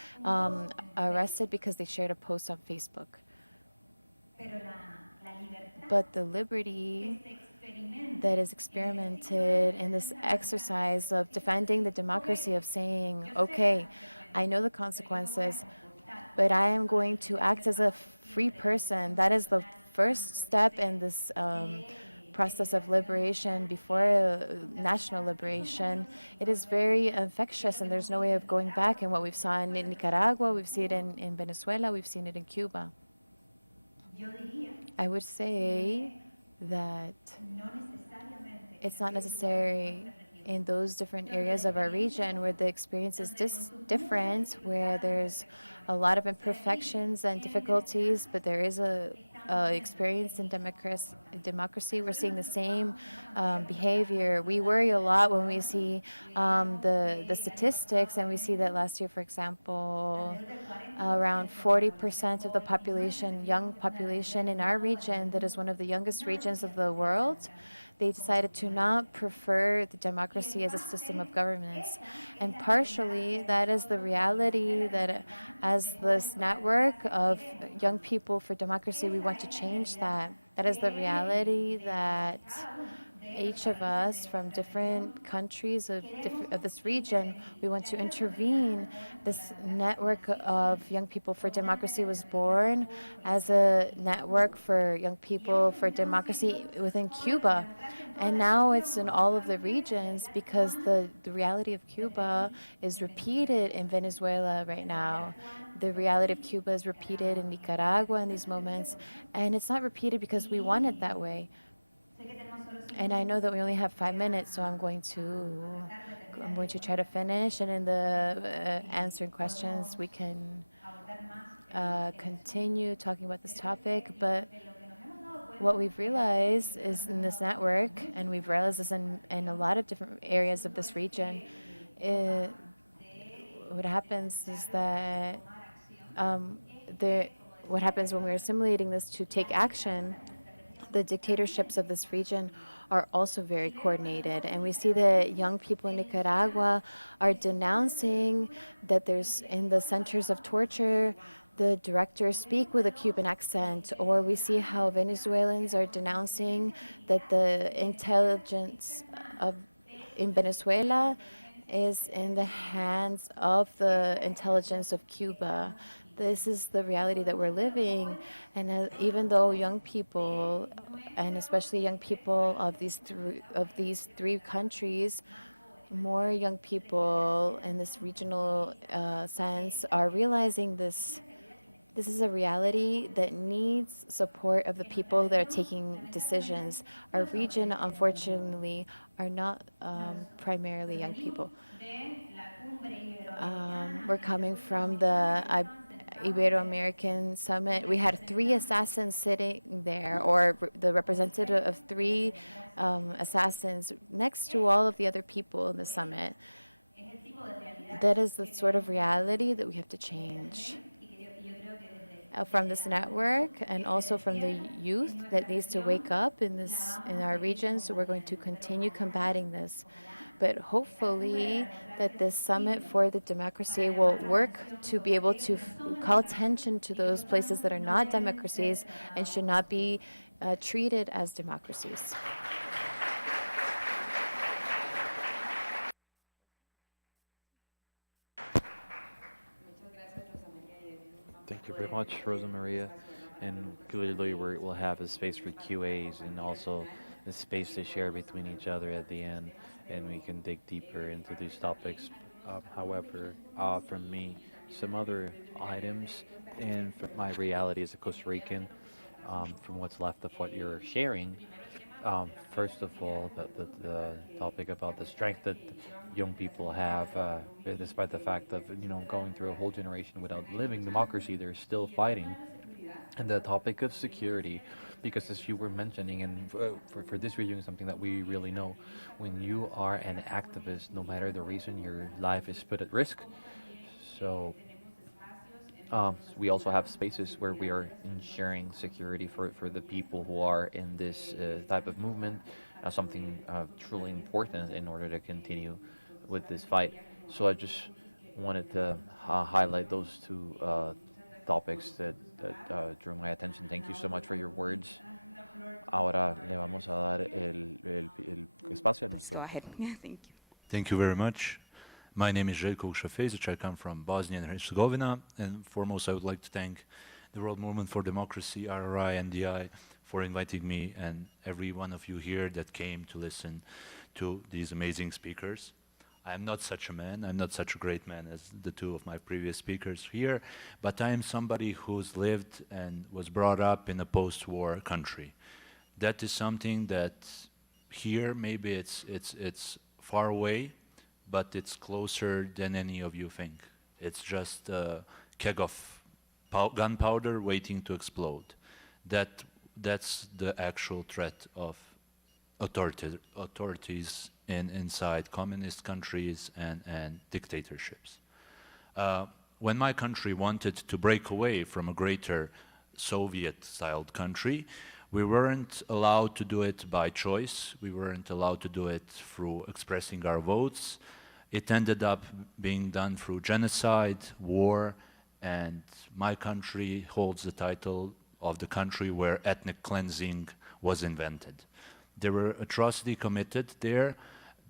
arrested because they shared a post on Facebook. But the liberty that is experimented in this exercise of defending the democracy, of saying, okay, I know the consequences, but I am going to act as a free person. That is the first step in this process of liberation before national liberation. It is very infectious, and there's no way of going back. And what we've saw in Nicaragua, we've seen it in Venezuela, we've seen it in Cuba. I would say that it's not necessary in those different areas of our region where the experience is different, where there's a lot of imperfections and difficulties, but there is a experience in democracy. We're seeing the same behavior. We worry a lot when we see the statistics, and we see that last year, for example, around 40% of the population, young population in our region, that is one of the youngest regions of the world, they decided to not prefer the democracy as a system of governance. And partially, that is the reality that as this network of young people for democracy, we want to change that. That is the reality that each of us from different countries of this region, we want to intervene. This network of young people for democracy was born as a network for young people for democracy within Cuba. And now it's in all of the regions because the reality of Cuba is repeated in Venezuela right now. The reality of Cuba is repeated in Nicaragua in these moments. And it's not repeated because we want it that way. And I know that we only have 5 minutes, so I'm going to try to finish. And in the answering questions, we can continue talking about this topic. But what we've realized is in this network, and we've realized this in a lot of different areas of this region, what happens is that what happens when we're assimilating this to take action, the dictatorships of this region are also very coordinated. And we see that young people in Nicaragua are denouncing that there's in the centers of torture, the directors speak with a Cuban accent, or we see how Venezuelans are denouncing that the intelligence in Venezuela is in the hands of the intelligence of Cuba. This is the reality that we're living, and even though young people, and especially young people of these three countries, more young people in this regional sense are realizing this. This is a reality that needs support of the people that are taking decisions. Our region, unfortunately, are not primarily young people. We're coming from the Ibero-American Summit. We had 3 assassins sitting there, or the representative of 3 assassins next to all of the other people in the summit. That is the sort of reality that we have to change. From this network, and also from the youth that needs to wake up in our region. So we're going to continue combating this. But hopefully that this Summit for the Democracy will work to be able to call attention to those places that are not democracies and should not be treated as democracies. Thank you very much, Rosa Maria. And clearly we'll have a space for QAs and also a space to share between each other at the end, and we can dig deeper into these topics. However, from me, some other items, and from my reality as a Costa Rican, from what's left of what you're sharing, first of all, the topic about the strength that young people have, despite the fact of going through a whole generation without living democracy, they're still fighting. And the topic of security, because as you were mentioning, and for this region, something that we really know, when you are an activist, no matter the reason, your life is put at risk. So we also have spaces where we are ensuring security for the people who are in this type of movement, something truly important in order to continue with this fight. So I just wanted to highlight those two topics that drew my attention. Thank you so much for your words. Ahora le vamos a dar el espacio a Go nuestro. ahead. Yeah, thank you. Thank you very much. My name is Željko Šafezic. I come from Bosnia and Herzegovina. And foremost, I would like to thank the World Movement for Democracy, RRI, NDI, for inviting me and every one of you here that came to listen to these amazing speakers. I am not such a man. I'm not such a great man as the two of my previous speakers here, but I am somebody who's lived and was brought up in a post-war country. That is something that here maybe it's far away, but it's closer than any of you think. It's just a keg of gunpowder waiting to explode. That's the actual threat of authorities inside communist countries and dictatorships. When my country wanted to break away from a greater Soviet-styled country, we weren't allowed to do it by choice. We weren't allowed to do it through expressing our votes. It ended up being done through genocide, war, and my country holds the title of the country where ethnic cleansing was invented. There were atrocities committed there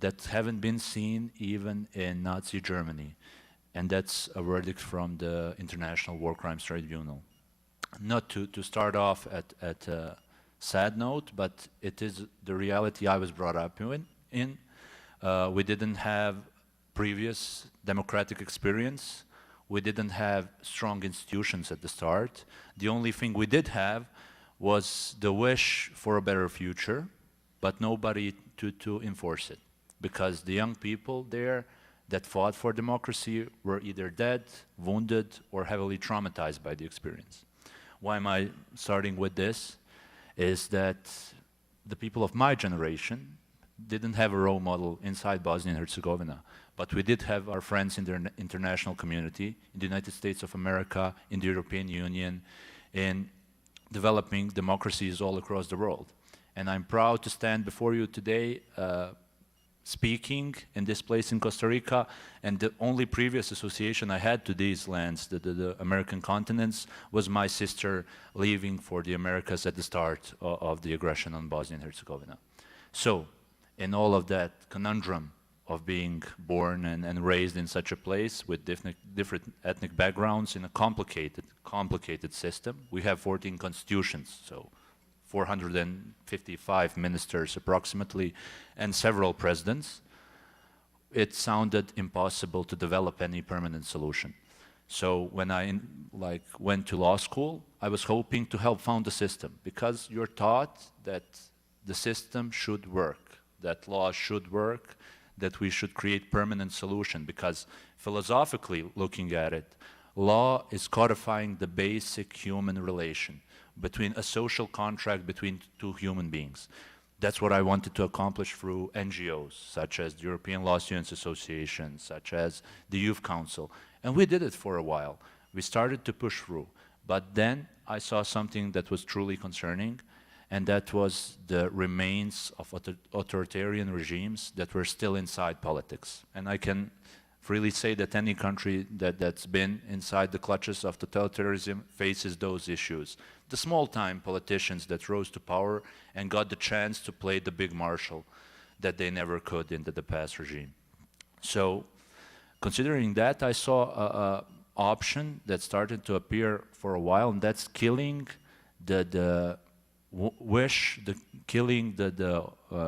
that haven't been seen even in Nazi Germany, and that's a verdict from the International War Crimes Tribunal. Not to start off at a sad note, but it is the reality I was brought up in. We didn't have previous democratic experience. We didn't have strong institutions at the start. The only thing we did have was the wish for a better future, but nobody to enforce it, because the young people there that fought for democracy were either dead, wounded, or heavily traumatized by the experience. Why am I starting with this? Is that the people of my generation didn't have a role model inside Bosnia and Herzegovina, but we did have our friends in the international community, in the United States of America, in the European Union, in developing democracies all across the world. And I'm proud to stand before you today speaking in this place in Costa Rica, and the only previous association I had to these lands, the American continents, was my sister leaving for the Americas at the start of the aggression on Bosnia and Herzegovina. So, in all of that conundrum of being born and raised in such a place with different ethnic backgrounds in a complicated system, we have 14 constitutions, so 455 ministers approximately, and several presidents. It sounded impossible to develop any permanent solution. So when I went to law school, I was hoping to help found the system, because you're taught that the system should work, that law should work, that we should create permanent solution, because philosophically looking at it, law is codifying the basic human relation between a social contract between two human beings. That's what I wanted to accomplish through NGOs, such as the European Law Students Association, such as the Youth Council. And we did it for a while. We started to push through. But then I saw something that was truly concerning, and that was the remains of authoritarian regimes that were still inside politics. And I can freely say that any country that's been inside the clutches of totalitarianism faces those issues. The small-time politicians that rose to power and got the chance to play the big marshal that they never could in the past regime. So, considering that, I saw an option that started to appear for a while, and that's killing the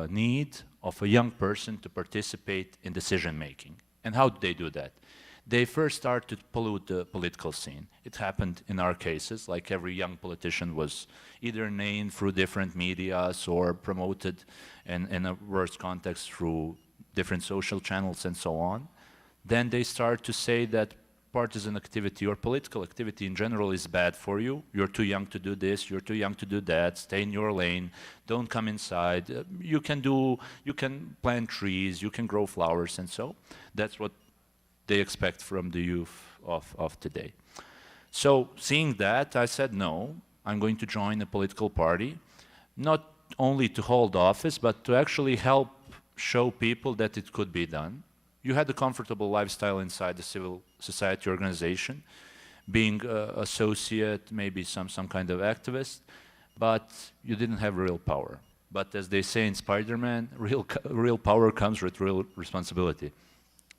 need of a young person to participate in decision-making. And how did they do that? They first started to pollute the political scene. It happened in our cases, like every young politician was either named through different medias or promoted in a worse context through different social channels and so on. Then they start to say that partisan activity or political activity in general is bad for you. You're too young to do this, you're too young to do that, stay in your lane, don't come inside. You can plant trees, you can grow flowers, and so that's what they expect from the youth of today. So seeing that, I said, no, I'm going to join a political party, not only to hold office, but to actually help show people that it could be done. You had a comfortable lifestyle inside the civil society organization, being an associate, maybe some kind of activist, but you didn't have real power. But as they say in Spider-Man, real power comes with real responsibility.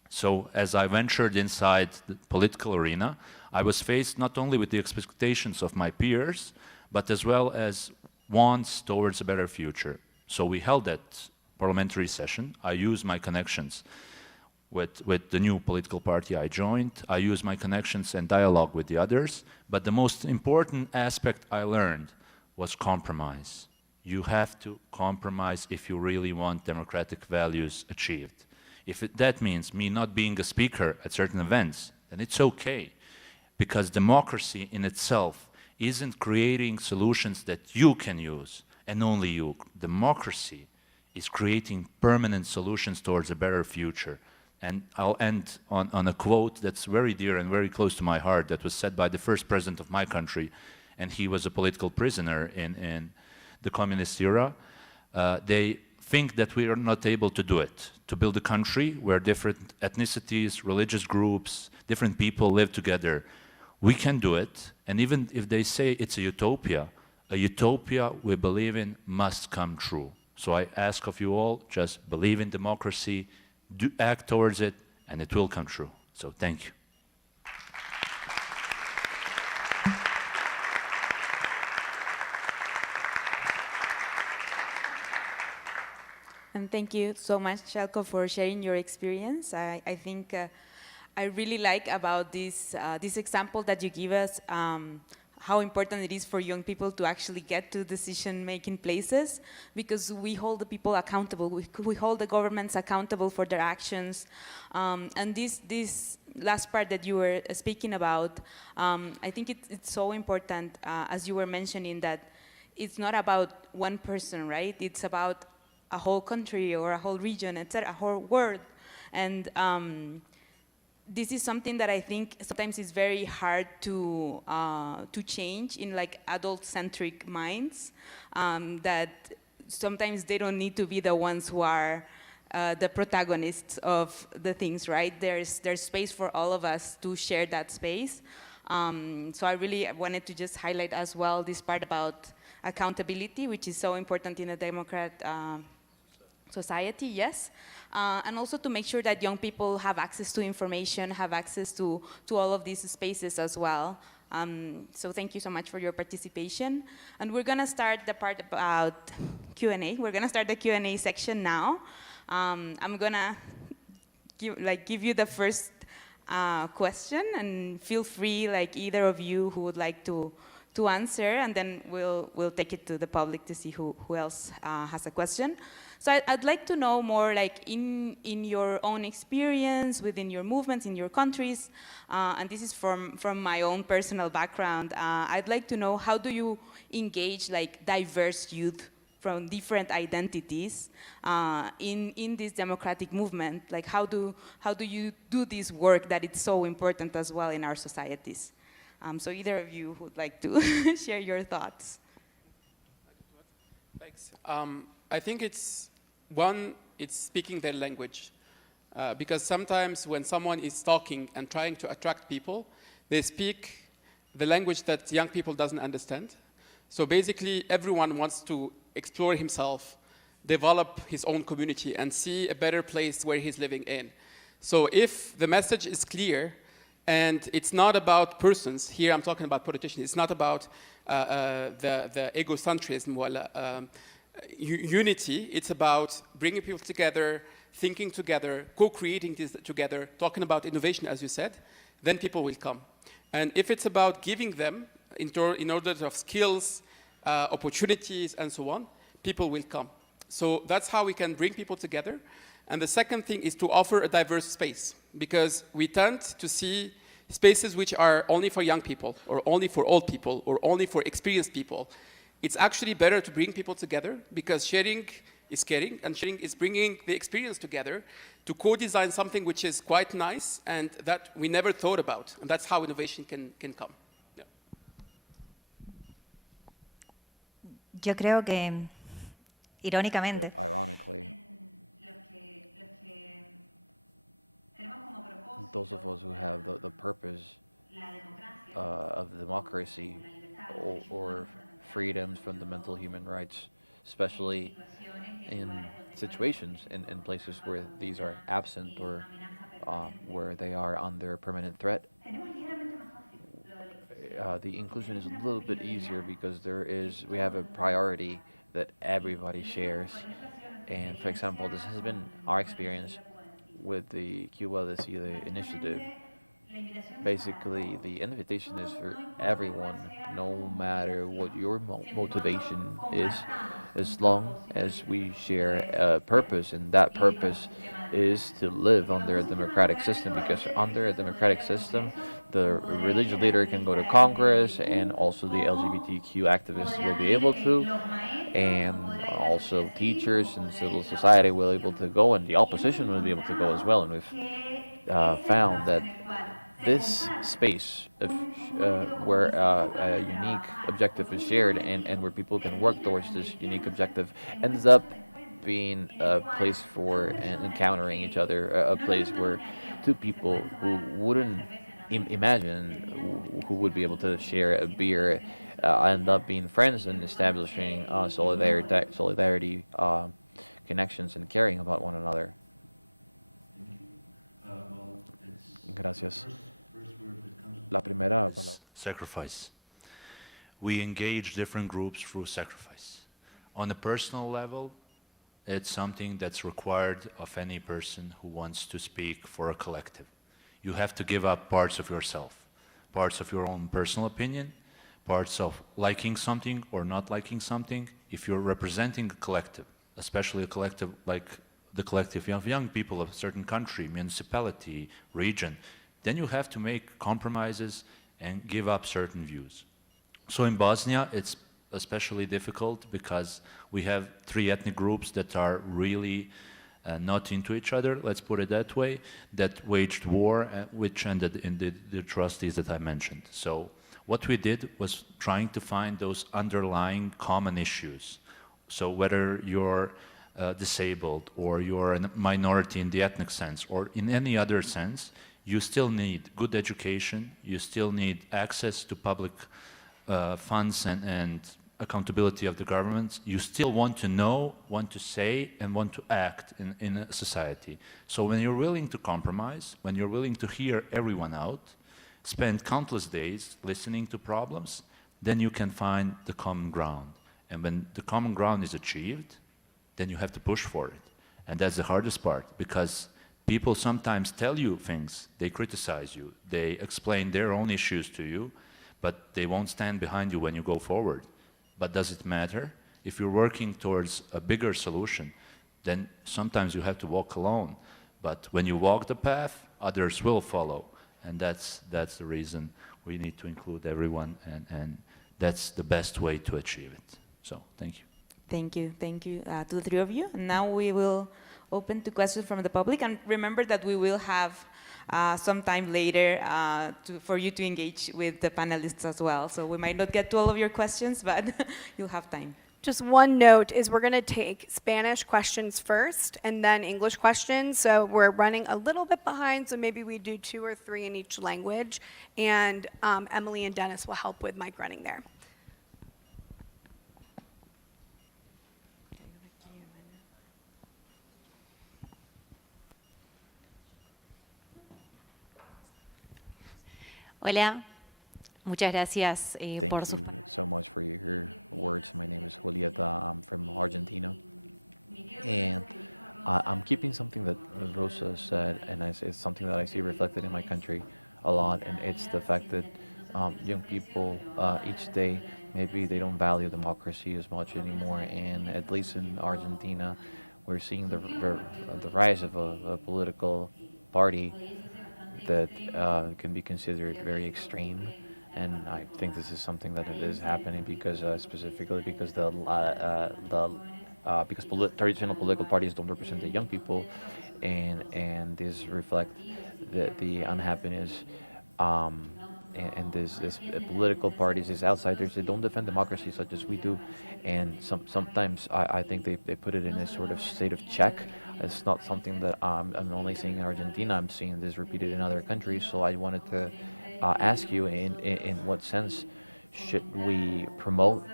So as I ventured inside the political arena, I was faced not only with the expectations of my peers, but as well as wants towards a better future. So we held that parliamentary session. I used my connections with the new political party I joined. I used my connections and dialogue with the others. But the most important aspect I learned was compromise. You have to compromise if you really want democratic values achieved. If that means me not being a speaker at certain events, then it's okay. Because democracy in itself isn't creating solutions that you can use, and only you. Democracy is creating permanent solutions towards a better future. And I'll end on a quote that's very dear and very close to my heart that was said by the first president of my country, and he was a political prisoner in the communist era. They think that we are not able to do it, to build a country where different ethnicities, religious groups, different people live together. We can do it, and even if they say it's a utopia we believe in must come true. So I ask of you all, just believe in democracy, act towards it, and it will come true. So thank you. And thank you so much, Željko, for sharing your experience. I think I really like about this example that you give us, how important it is for young people to actually get to decision-making places, because we hold the people accountable. We hold the governments accountable for their actions. And this last part that you were speaking about, I think it's so important, as you were mentioning, that it's not about one person, right? It's about a whole country or a whole region, etc., a whole world. And this is something that I think sometimes is very hard to change in like adult-centric minds, that sometimes they don't need to be the ones who are the protagonists of the things, right? There's space for all of us to share that space. So I really wanted to just highlight as well this part about accountability, which is so important in a democratic society, yes. And also to make sure that young people have access to information, have access to all of these spaces as well. So thank you so much for your participation. And we're gonna start the part about Q&A. We're gonna start the Q&A section now. I'm gonna give you the first question, and feel free, like either of you who would like to answer, and then we'll take it to the public to see who else has a question. So I'd like to know more, like in your own experience, within your movements, in your countries, and this is from my own personal background. I'd like to know, how do you engage like diverse youth from different identities in this democratic movement? Like how do you do this work that it's so important as well in our societies? So either of you would like to share your thoughts? Thanks. I think it's speaking their language. Because sometimes when someone is talking and trying to attract people, they speak the language that young people doesn't understand. So basically, everyone wants to explore himself, develop his own community, and see a better place where he's living in. So if the message is clear, and it's not about persons, here I'm talking about politicians, it's not about the egocentrism, unity, it's about bringing people together, thinking together, co-creating this together, talking about innovation, as you said, then people will come. And if it's about giving them, in order of skills, opportunities, and so on, people will come. So that's how we can bring people together. And the second thing is to offer a diverse space, because we tend to see spaces which are only for young people, or only for old people, or only for experienced people. It's actually better to bring people together, because sharing is caring, and sharing is bringing the experience together to co-design something which is quite nice and that we never thought about. And that's how innovation can come. Yeah. Yo creo que, irónicamente, That ironically, those of us who have the purpose of democracy or freedoms, fundamental human rights, especially in situations in places where these are absent or where they are under permanent threat, the inclusion is a little bit easier because we have a priority that everybody shares. And for example, this has been our experience with the Cuba Decide initiative. Basically, the invitation is for everyone, no matter what your motivation is, as long as we share a purpose, and that purpose is to live under a democratic system, because under a democratic system, the religious leader can go to Congress, and also the LGBTQ activists will be able to, and also teachers and civil society will be able to go, and the opposition will be able to go as well. And we've found that this space of, where a unique objective is shared and where people can work towards this unique objective ends up being a place for encountering each other, a place where two people who wouldn't imagine who would be able to share a beer end up being friends and establishing solidarity connections and caring about one another. Gracias. La primera palabra. Sacrifice. We engage different groups through sacrifice. On a personal level, it's something that's required of any person who wants to speak for a collective. You have to give up parts of yourself, parts of your own personal opinion, parts of liking something or not liking something. If you're representing a collective, especially a collective like the collective of young people of a certain country, municipality, region, then you have to make compromises and give up certain views. So in Bosnia, it's especially difficult because we have three ethnic groups that are really not into each other, let's put it that way, that waged war, which ended in the atrocities that I mentioned. So what we did was trying to find those underlying common issues. So whether you're disabled or you're a minority in the ethnic sense or in any other sense, you still need good education, you still need access to public funds and accountability of the governments. You still want to know, want to say, and want to act in a society. So when you're willing to compromise, when you're willing to hear everyone out, spend countless days listening to problems, then you can find the common ground. And when the common ground is achieved, then you have to push for it. And that's the hardest part, because people sometimes tell you things, they criticize you, they explain their own issues to you, but they won't stand behind you when you go forward. But does it matter? If you're working towards a bigger solution, then sometimes you have to walk alone. But when you walk the path, others will follow. And that's the reason we need to include everyone, and that's the best way to achieve it. So, thank you. Thank you to the three of you. And now we will open to questions from the public. And remember that we will have some time later for you to engage with the panelists as well. So we might not get to all of your questions, but you'll have time. Just one note is we're going to take Spanish questions first and then English questions. So we're running a little bit behind, so maybe we do 2 or 3 in each language. And Emily and Dennis will help with mic running there. Hola, muchas gracias Thank por su... you so much for your words. My name is Julieta. I'm from Argentina. And I'm keeping something that Rosa said, and it's something that I see reflected in my country a lot, and it's the fact that young people each day, maybe they don't value democracy as much anymore, and at least in Argentina, we're seeing the rise of a political party that can be considered very extreme. And I think this is something that is happening because specifically because traditional political parties don't represent the young people, and this reflect the unhappiness. And this political parties, these outsiders, they don't defend democracy such as we do, and sometimes I think they put it in a sort of state of check. It's not something that I'm only seeing in Argentina. I'm seeing this repeated in other countries. So I wanted to ask you, in what sense should we promote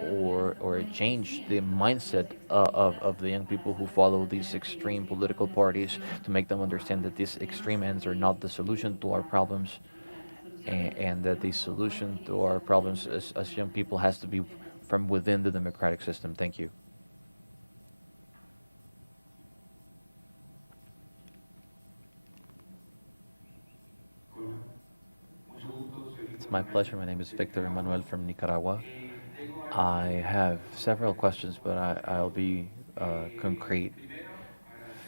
or change the mindset of the young people who follow these extreme political parties, to make them understand that these extreme ends are not the solution to our problems, and that the solution to our problems as young people has to be from within the democratic system. Thank you. It's my pleasure. My name is Victor Emmanuel from Nicaragua. I have several questions, but I'll be concrete.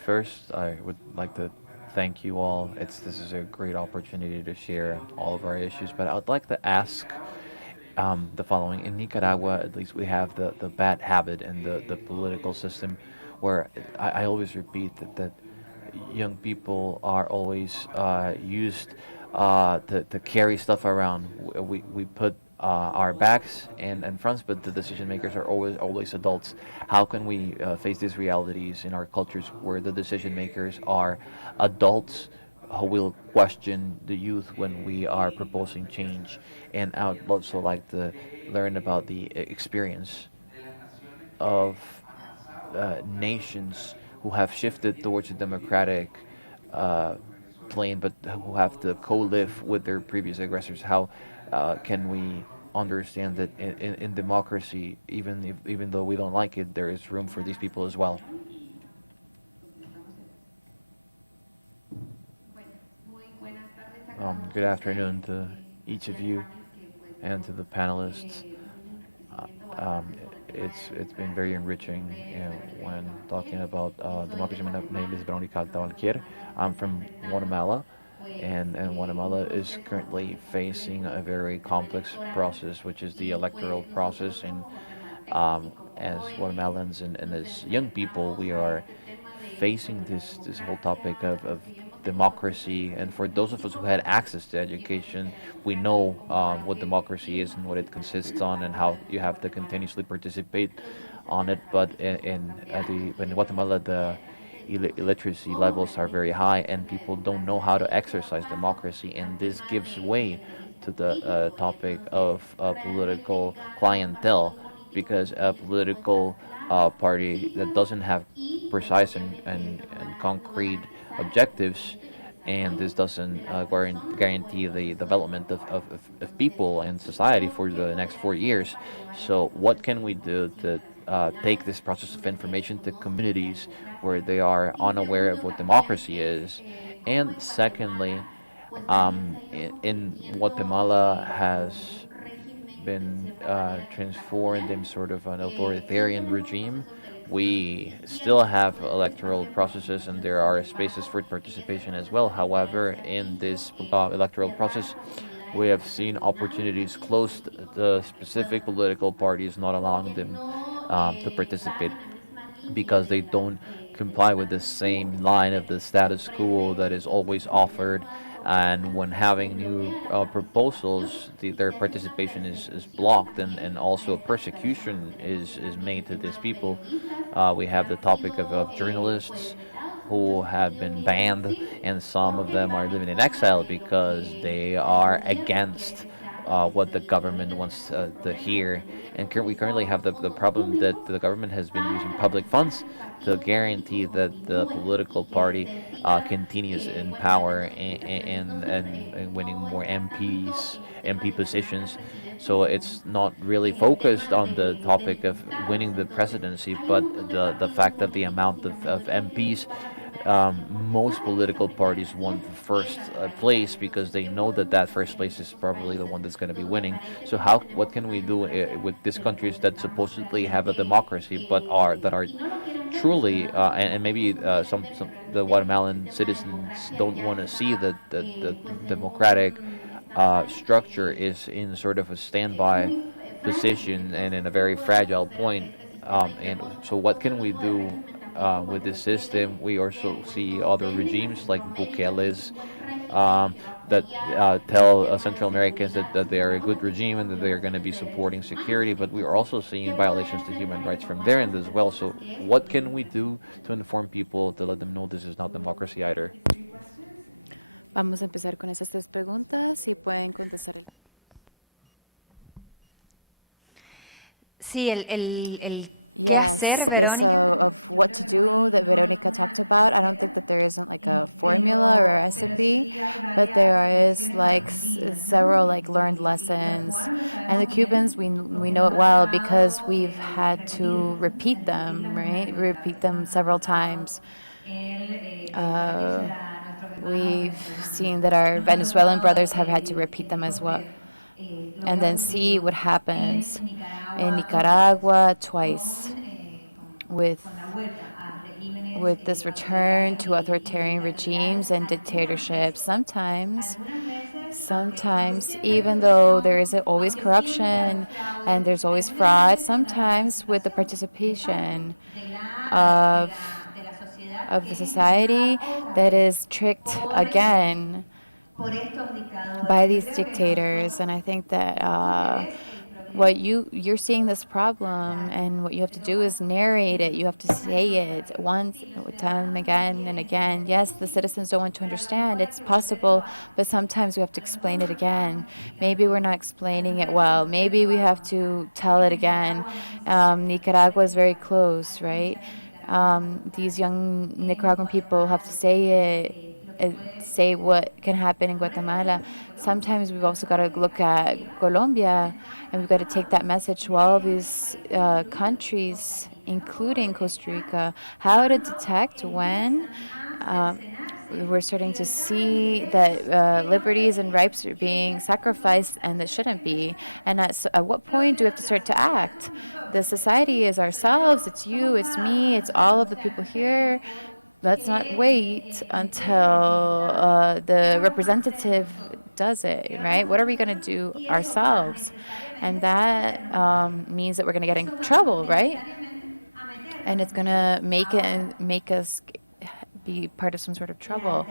First, I would like to thank you all. This is a great opportunity to share all of our issues, but I would like to ask the following. In Nicaragua, at least, we have the bad habit in the political system where I always repeat that young people are always used to carry stuff around. We put our backs and fronts, but the decision makers are always adults. How can we face these realities in our cultures where the decision makers are adults who will question the youth when we are proposing change? And I would also like to learn about the experience of nations who have shifted towards a democratic plane, but who have to co-live with their previous aggressors. How can we understand that in democracy, even though we don't like it, there is room for these people as well? Good afternoon to each of you and to the panelists. It's been very enriching when talking about democracy. My name is Veronica Altavalquier. I'm from Guatemala, and Guatemala is currently facing a very complex process, which is the electoral process. And as Guatemalans and as young people, we are facing this whole topic of democracy. And for those of us who had access to education, we know what democracy is and what it consists on, and how you have to continuously participate on it. But in Guatemala, the illiteracy levels are very high, and people don't know how to exercise democracy. And this gives way to the topic of political clientele, because a political party that doesn't have precise and concrete objectives, and this doesn't guarantee the development of people and society for the next 4 years. So what can we do to take this process of information to communities where they are unaware of what democracy is? And secondly, in Guatemala has been transformed in sort of an authoritarian regime. We still have electoral processes, and there are spaces for participation as well. However, in this electoral process, we have seen opportunities closed to specific political parties, not allowing them to participate because they don't comply with the same line of the status quo that is always offered. And when having new proposals, their participation is blocked, and also persecution is made to these people. We have the topic of journalists who have been banned, and some of them are living in exile because they are against what the government wants to hear. And we currently have the problem that the government has been using public funds to guarantee that the political party continues in power and winning more MP positions. So it's not really focused on the topic of winning the presidency, but the fact that the amount of MPs, most political parties want the first place because they know that first place is probably the one that's going to be winning. So what can we do with these countries that supposedly have a democracy but are truly, and maybe some the Guatemalan citizens don't want to see that the democratic structure is in sort of a standby position and in a very fragile point. And so, what can we do with this system? We also see other regimes like Bukele's that tell Central Americans that they are a good regime and that they are going to be supporting security, but we are also seeing violations to human rights from their end as well. So what can we do to inform people to let them know this is not democracy either? Vamos a empezar con esas tres preguntas. Si pueden contestar. Sí, el qué Yes, hacer, this Verónica. of what to do that Veronica talked about. I don't think that there isn't like a formula or a recipe, but there is like several like learned lessons. And the Cubans, we know it well because we've had to repeat them, right? Repeat them several times. We've seen that our Venezuelan brothers have had to repeat them as well. And then see what happens in Nicaragua twice with this return to authoritarian regimes and dictatorships. Sometimes even though there is always corruption and there's always fraud, sometimes with the participation of the society that is tricked again by these dictators. And I think that what you're seeing this problem, and what you have to do is narrate it. You have to say it once, time again and again. Yes, the citizens don't want to understand. It's possible, but sometimes we have to explain it again. Maybe we're not explaining it well. Maybe we have to tell it again. Nicaragua is very close, right? These young Nicaraguan people have to say say what can happen in Guatemala. Sometimes we've also got to look at Colombia, and we've got to take that message to all of these countries, including Costa Rica, how to detect when we're starting to see that liberties and rights are being sacrificed and that shouldn't be. And at what point do we have to start to act? The society is ourselves, it's you, it's me, it's all of the people here. Let's not wait until the representative does it, right? What are we going to do ourselves? And that means that we're going to get in trouble, right? And it's going to make us be part of some sort of trouble.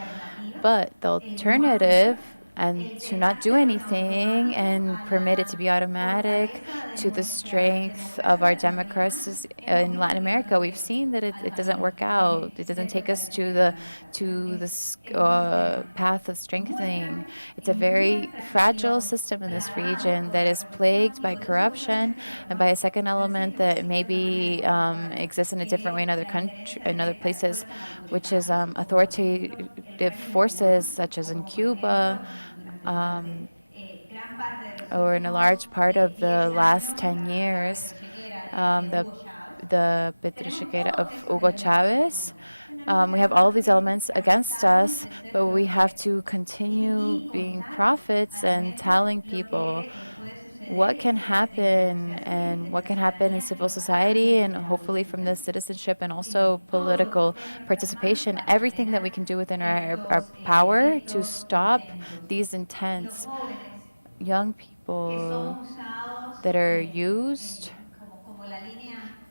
But the alternative, and to not do anything and permit it to be automatic, to the strength of our democracies in Latin America, we've seen that it doesn't work out. It doesn't take us to this path of strengthening. It's a very fragile system in this region that is plagued by corruption and by a second element that maybe exists in a different way in other places, which is authoritative forces such as in Cuba, or in a large part of the last 10 years, the Petrichequera of Hugo Chavez. We have all these elements against us, but we have to continue being prophets and telling people what can happen and what can happen in civil society, and hopefully from the citizenship and also political participation, everything that we can do within our power to stop these intense young people that are used,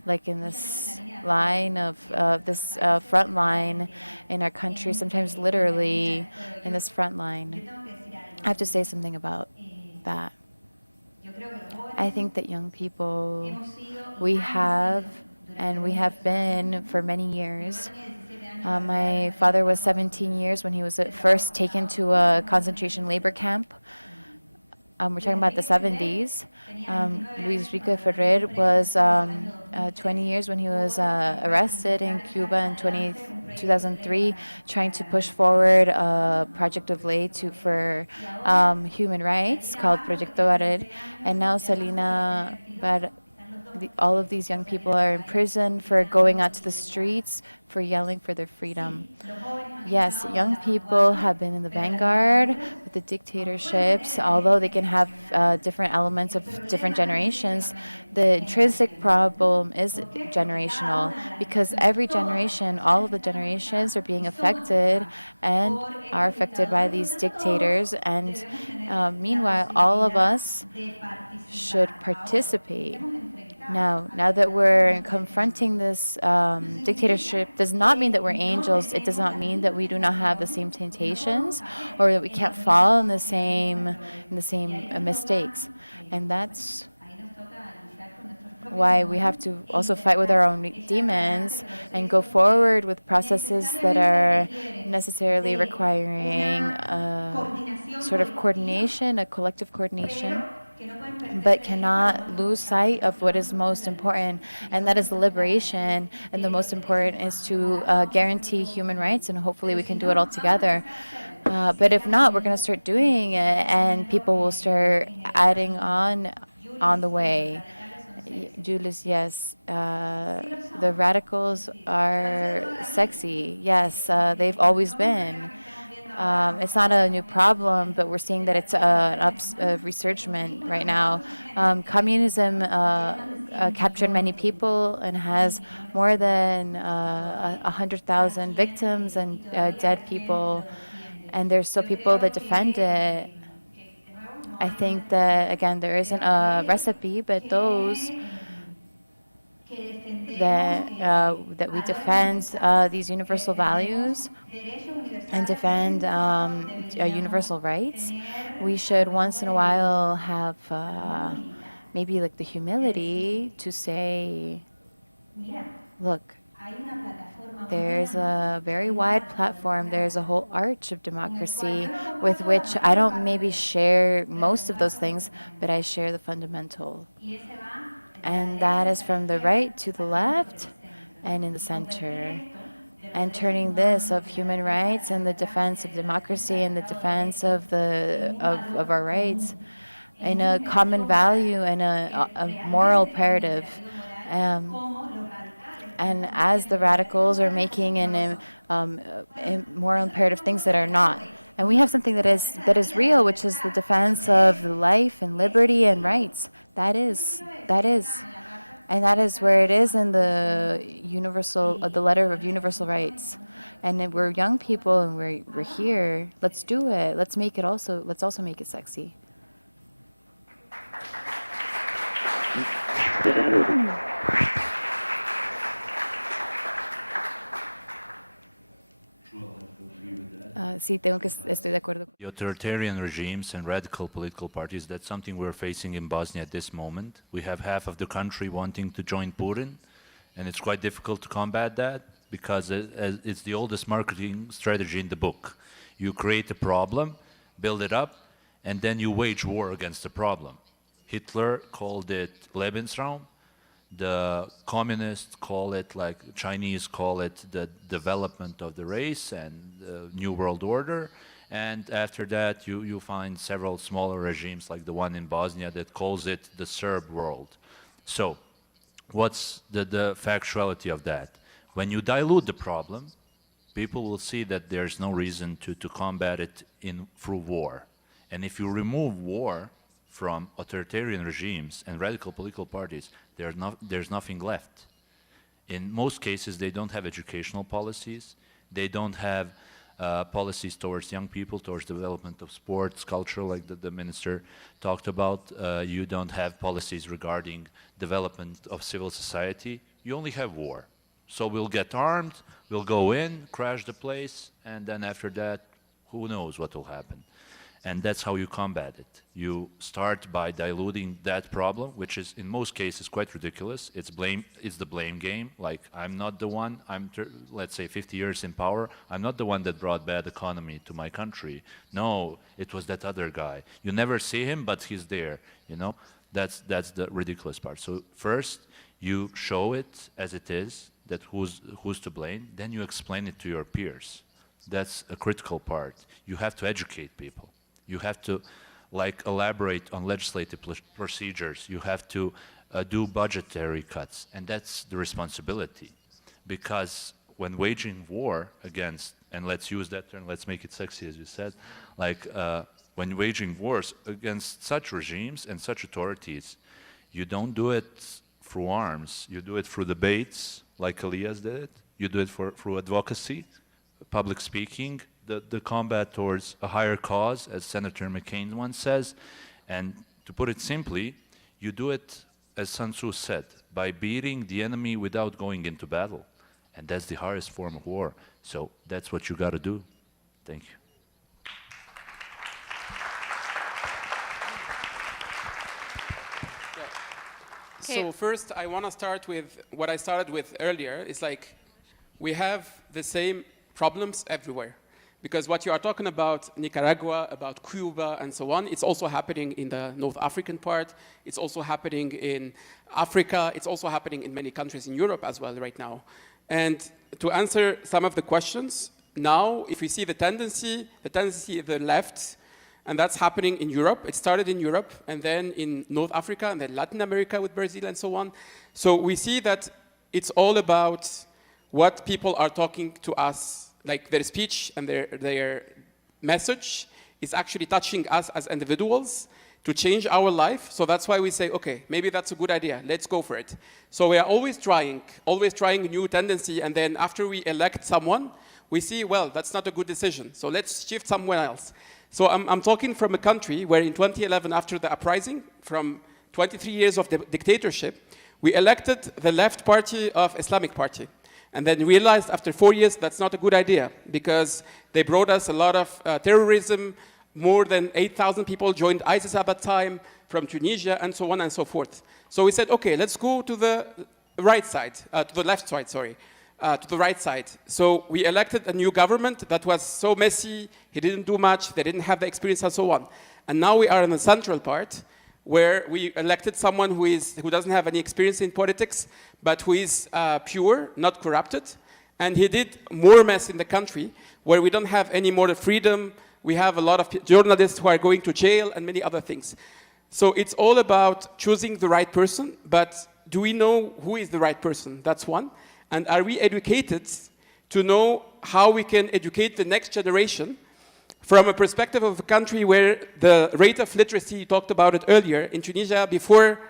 like in this line of this front line in our country, sometimes literally in this front line. I have to say something about that. I think that young people, we have been for many years. My father was 17 years when he was at first taken to a concentration labor camp. We're talking about the 70s. Luis Enrique Ferrer was 20 years when he was arrested in Cuba in 2003, trying to push forward a project of ley for human rights called Proyecto Barrer. And now Salina all of these young people are in prison for going out to the streets, for yelling for their freedom. Yes, young people have been in the vanguard with the dictatorships, although they can have different elements of different generations. The intrinsic problem is generational because every generation, all of the generations are being affected and are affected by these dictators. And meanwhile, all of us should participate. Now that we're confronting this dictatorship does not mean that we're angels. It does not mean that we do not have the same temptations or that we can't fall in the same mistakes. And that's why we have to also fight with our own demons and go forward with processes that are necessarily requiring sort of coordination, a collective coordination, but cannot lose sight of what is most important, and that is the liberation. And the most important is to guarantee human rights, and hopefully we can do it all together. But if not, we're going to start doing it, and people will start adding on the way. Julius, yes, the radicals are sexy. Yes, they've always been. It's not a new problem, but we're seeing that it's a resurgence right now. Communism captured many people and has more than 100,000 victims and dead people, and there's still people that defend it. I think that, again, there isn't a recipe, but those that we defend these universal values and defend universal rights, we should once in a while have maybe like the humility to say, look, there's a very wide platform, there's a whole arch of democracy with which I don't maybe share most of those things, but I share the fundamental. And that is from the right to the left and in the center. And turning this of human rights and the defense of democracy and the defense of our rights in a common value and a moral imperative. And as the radicals are making moral imperative things that are not. And we have something that is real, which is the defense of life and liberty and rights. That is. And that is where it is in the the letter of universal rights. And we're young people and we're here. Let's do it. Let's also make it sexy. Sí, estoy de acuerdo. The authoritarian regimes and radical political parties, that's something we're facing in Bosnia at this moment. We have half of the country wanting to join Putin, and it's quite difficult to combat that because it's the oldest marketing strategy in the book. You create a problem, build it up, and then you wage war against the problem. Hitler called it Lebensraum. The communists call it, like Chinese call it, the development of the race and the New World Order. And after that, you find several smaller regimes like the one in Bosnia that calls it the Serb world. So what's the factuality of that? When you dilute the problem, people will see that there's no reason to combat it through war. And if you remove war from authoritarian regimes and radical political parties, there's nothing left. In most cases, they don't have educational policies. They don't have policies towards young people, towards development of sports, culture, like the minister talked about. You don't have policies regarding development of civil society. You only have war. So we'll get armed, we'll go in, crash the place, and then after that, who knows what will happen. And that's how you combat it. You start by diluting that problem, which is in most cases quite ridiculous. It's the blame game. Like, I'm not the one, let's say 50 years in power, I'm not the one that brought bad economy to my country. No, it was that other guy. You never see him, but he's there, you know? That's the ridiculous part. So first, you show it as it is, that who's to blame, then you explain it to your peers. That's a critical part. You have to educate people. You have to elaborate on legislative procedures. You have to do budgetary cuts, and that's the responsibility. Because when waging war against, and let's use that term, let's make it sexy, as you said, like when waging wars against such regimes and such authorities, you don't do it through arms, you do it through debates, like Elias did, you do it through advocacy, public speaking, the combat towards a higher cause, as Senator McCain once says, and to put it simply, you do it, as Sun Tzu said, by beating the enemy without going into battle. And that's the hardest form of war. So that's what you got to do. Thank you. So first, I want to start with what I started with earlier. It's like we have the same problems everywhere. Because what you are talking about, Nicaragua, about Cuba, and so on, it's also happening in the North African part. It's also happening in Africa. It's also happening in many countries in Europe as well right now. And to answer some of the questions, now, if we see the tendency of the left, and that's happening in Europe. It started in Europe, and then in North Africa, and then Latin America with Brazil and so on. So we see that it's all about what people are talking to us, like their speech and their message is actually touching us as individuals to change our life. So that's why we say, okay, maybe that's a good idea. Let's go for it. So we are always trying a new tendency, and then after we elect someone, we see, well, that's not a good decision. So let's shift somewhere else. So I'm talking from a country where in 2011, after the uprising, from 23 years of dictatorship, we elected the left party of Islamic Party. And then realized after 4 years that's not a good idea because they brought us a lot of terrorism. More than 8,000 people joined ISIS at that time from Tunisia and so on and so forth. So we said, okay, let's go to the right side, to the left side, sorry. To the right side. So we elected a new government that was so messy, he didn't do much, they didn't have the experience and so on. And now we are in the central part where we elected someone who doesn't have any experience in politics, but who is pure, not corrupted. And he did more mess in the country where we don't have any more freedom. We have a lot of journalists who are going to jail and many other things. So it's all about choosing the right person, but do we know who is the right person? That's one. And are we educated to know how we can educate the next generation from a perspective of a country where the rate of literacy, you talked about it earlier, in Tunisia before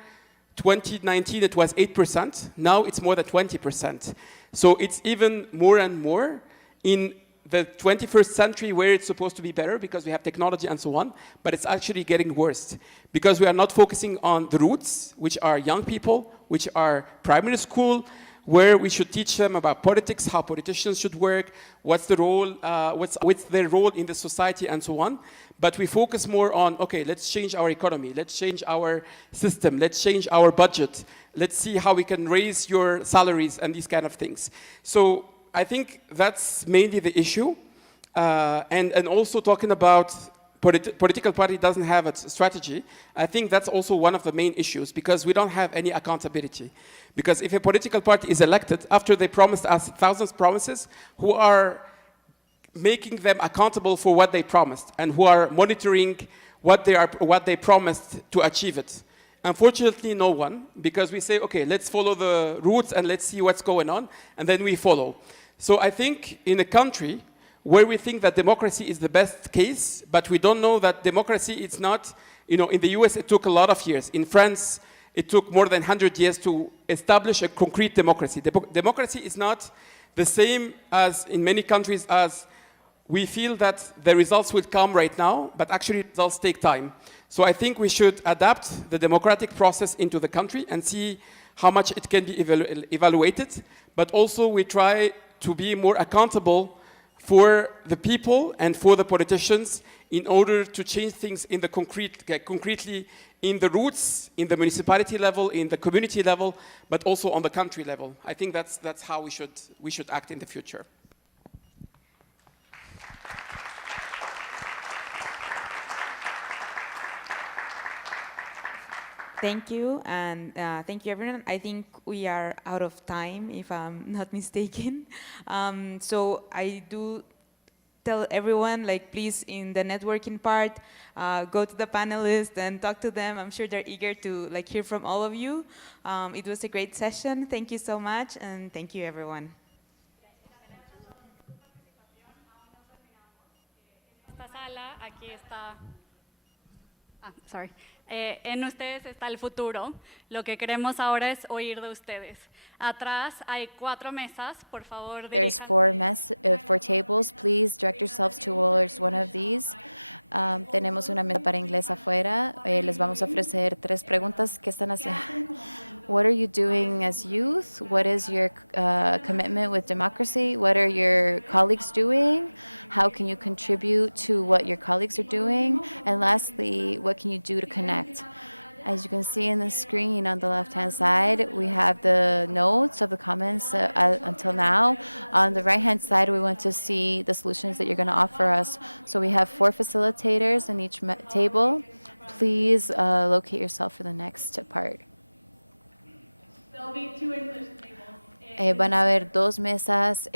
2019 it was 8%, now it's more than 20%. So it's even more and more in the 21st century where it's supposed to be better because we have technology and so on, but it's actually getting worse because we are not focusing on the roots, which are young people, which are primary school, where we should teach them about politics, how politicians should work, what's the role, what's their role in the society and so on. But we focus more on, okay, let's change our economy, let's change our system, let's change our budget, let's see how we can raise your salaries and these kind of things. So I think that's mainly the issue. And also talking about political party doesn't have a strategy. I think that's also one of the main issues because we don't have any accountability. Because if a political party is elected, after they promised us thousands of promises, who are making them accountable for what they promised and who are monitoring what they promised to achieve it? Unfortunately, no one, because we say, okay, let's follow the routes and let's see what's going on, and then we follow. So I think in a country where we think that democracy is the best case, but we don't know that democracy is not, in the US it took a lot of years. In France, it took more than 100 years to establish a concrete democracy. Democracy is not the same as in many countries as we feel that the results will come right now, but actually results take time. So I think we should adapt the democratic process into the country and see how much it can be evaluated, but also we try to be more accountable for the people and for the politicians in order to change things in the concretely in the roots, in the municipality level, in the community level, but also on the country level. I think that's how we should act in the future. Thank you, and thank you, everyone. I think we are out of time, if I'm not mistaken. So I do tell everyone, like, please, in the networking part, go to the panelists and talk to them. I'm sure they're eager to like hear from all of you. It was a great session. Thank you so much, and thank you, everyone. Esta sala, aquí está. Sorry. En ustedes está el futuro. Lo que queremos ahora es oír de ustedes. Atrás hay 4 mesas, por favor. There's four tables. Please direct yourselves towards one of these. Tenemos una mesa para inglés afuera. Les vamos a ofrecer 3 preguntas. ¿Qué están haciendo? What are you doing as youth? What is your commitment with democracy? What are your colleagues doing? How can you contribute to what your colleagues are doing? And lastly, what can you do to connect? As you can see in the screen on the left-hand side, we have the notes of the comments until now. On the right-hand side, we want to see the solutions that you're going to offer us. So we have 4 facilitators in each table. Please locate yourself for the next part. There'll be 2 English tables. Van a haber 2 mesas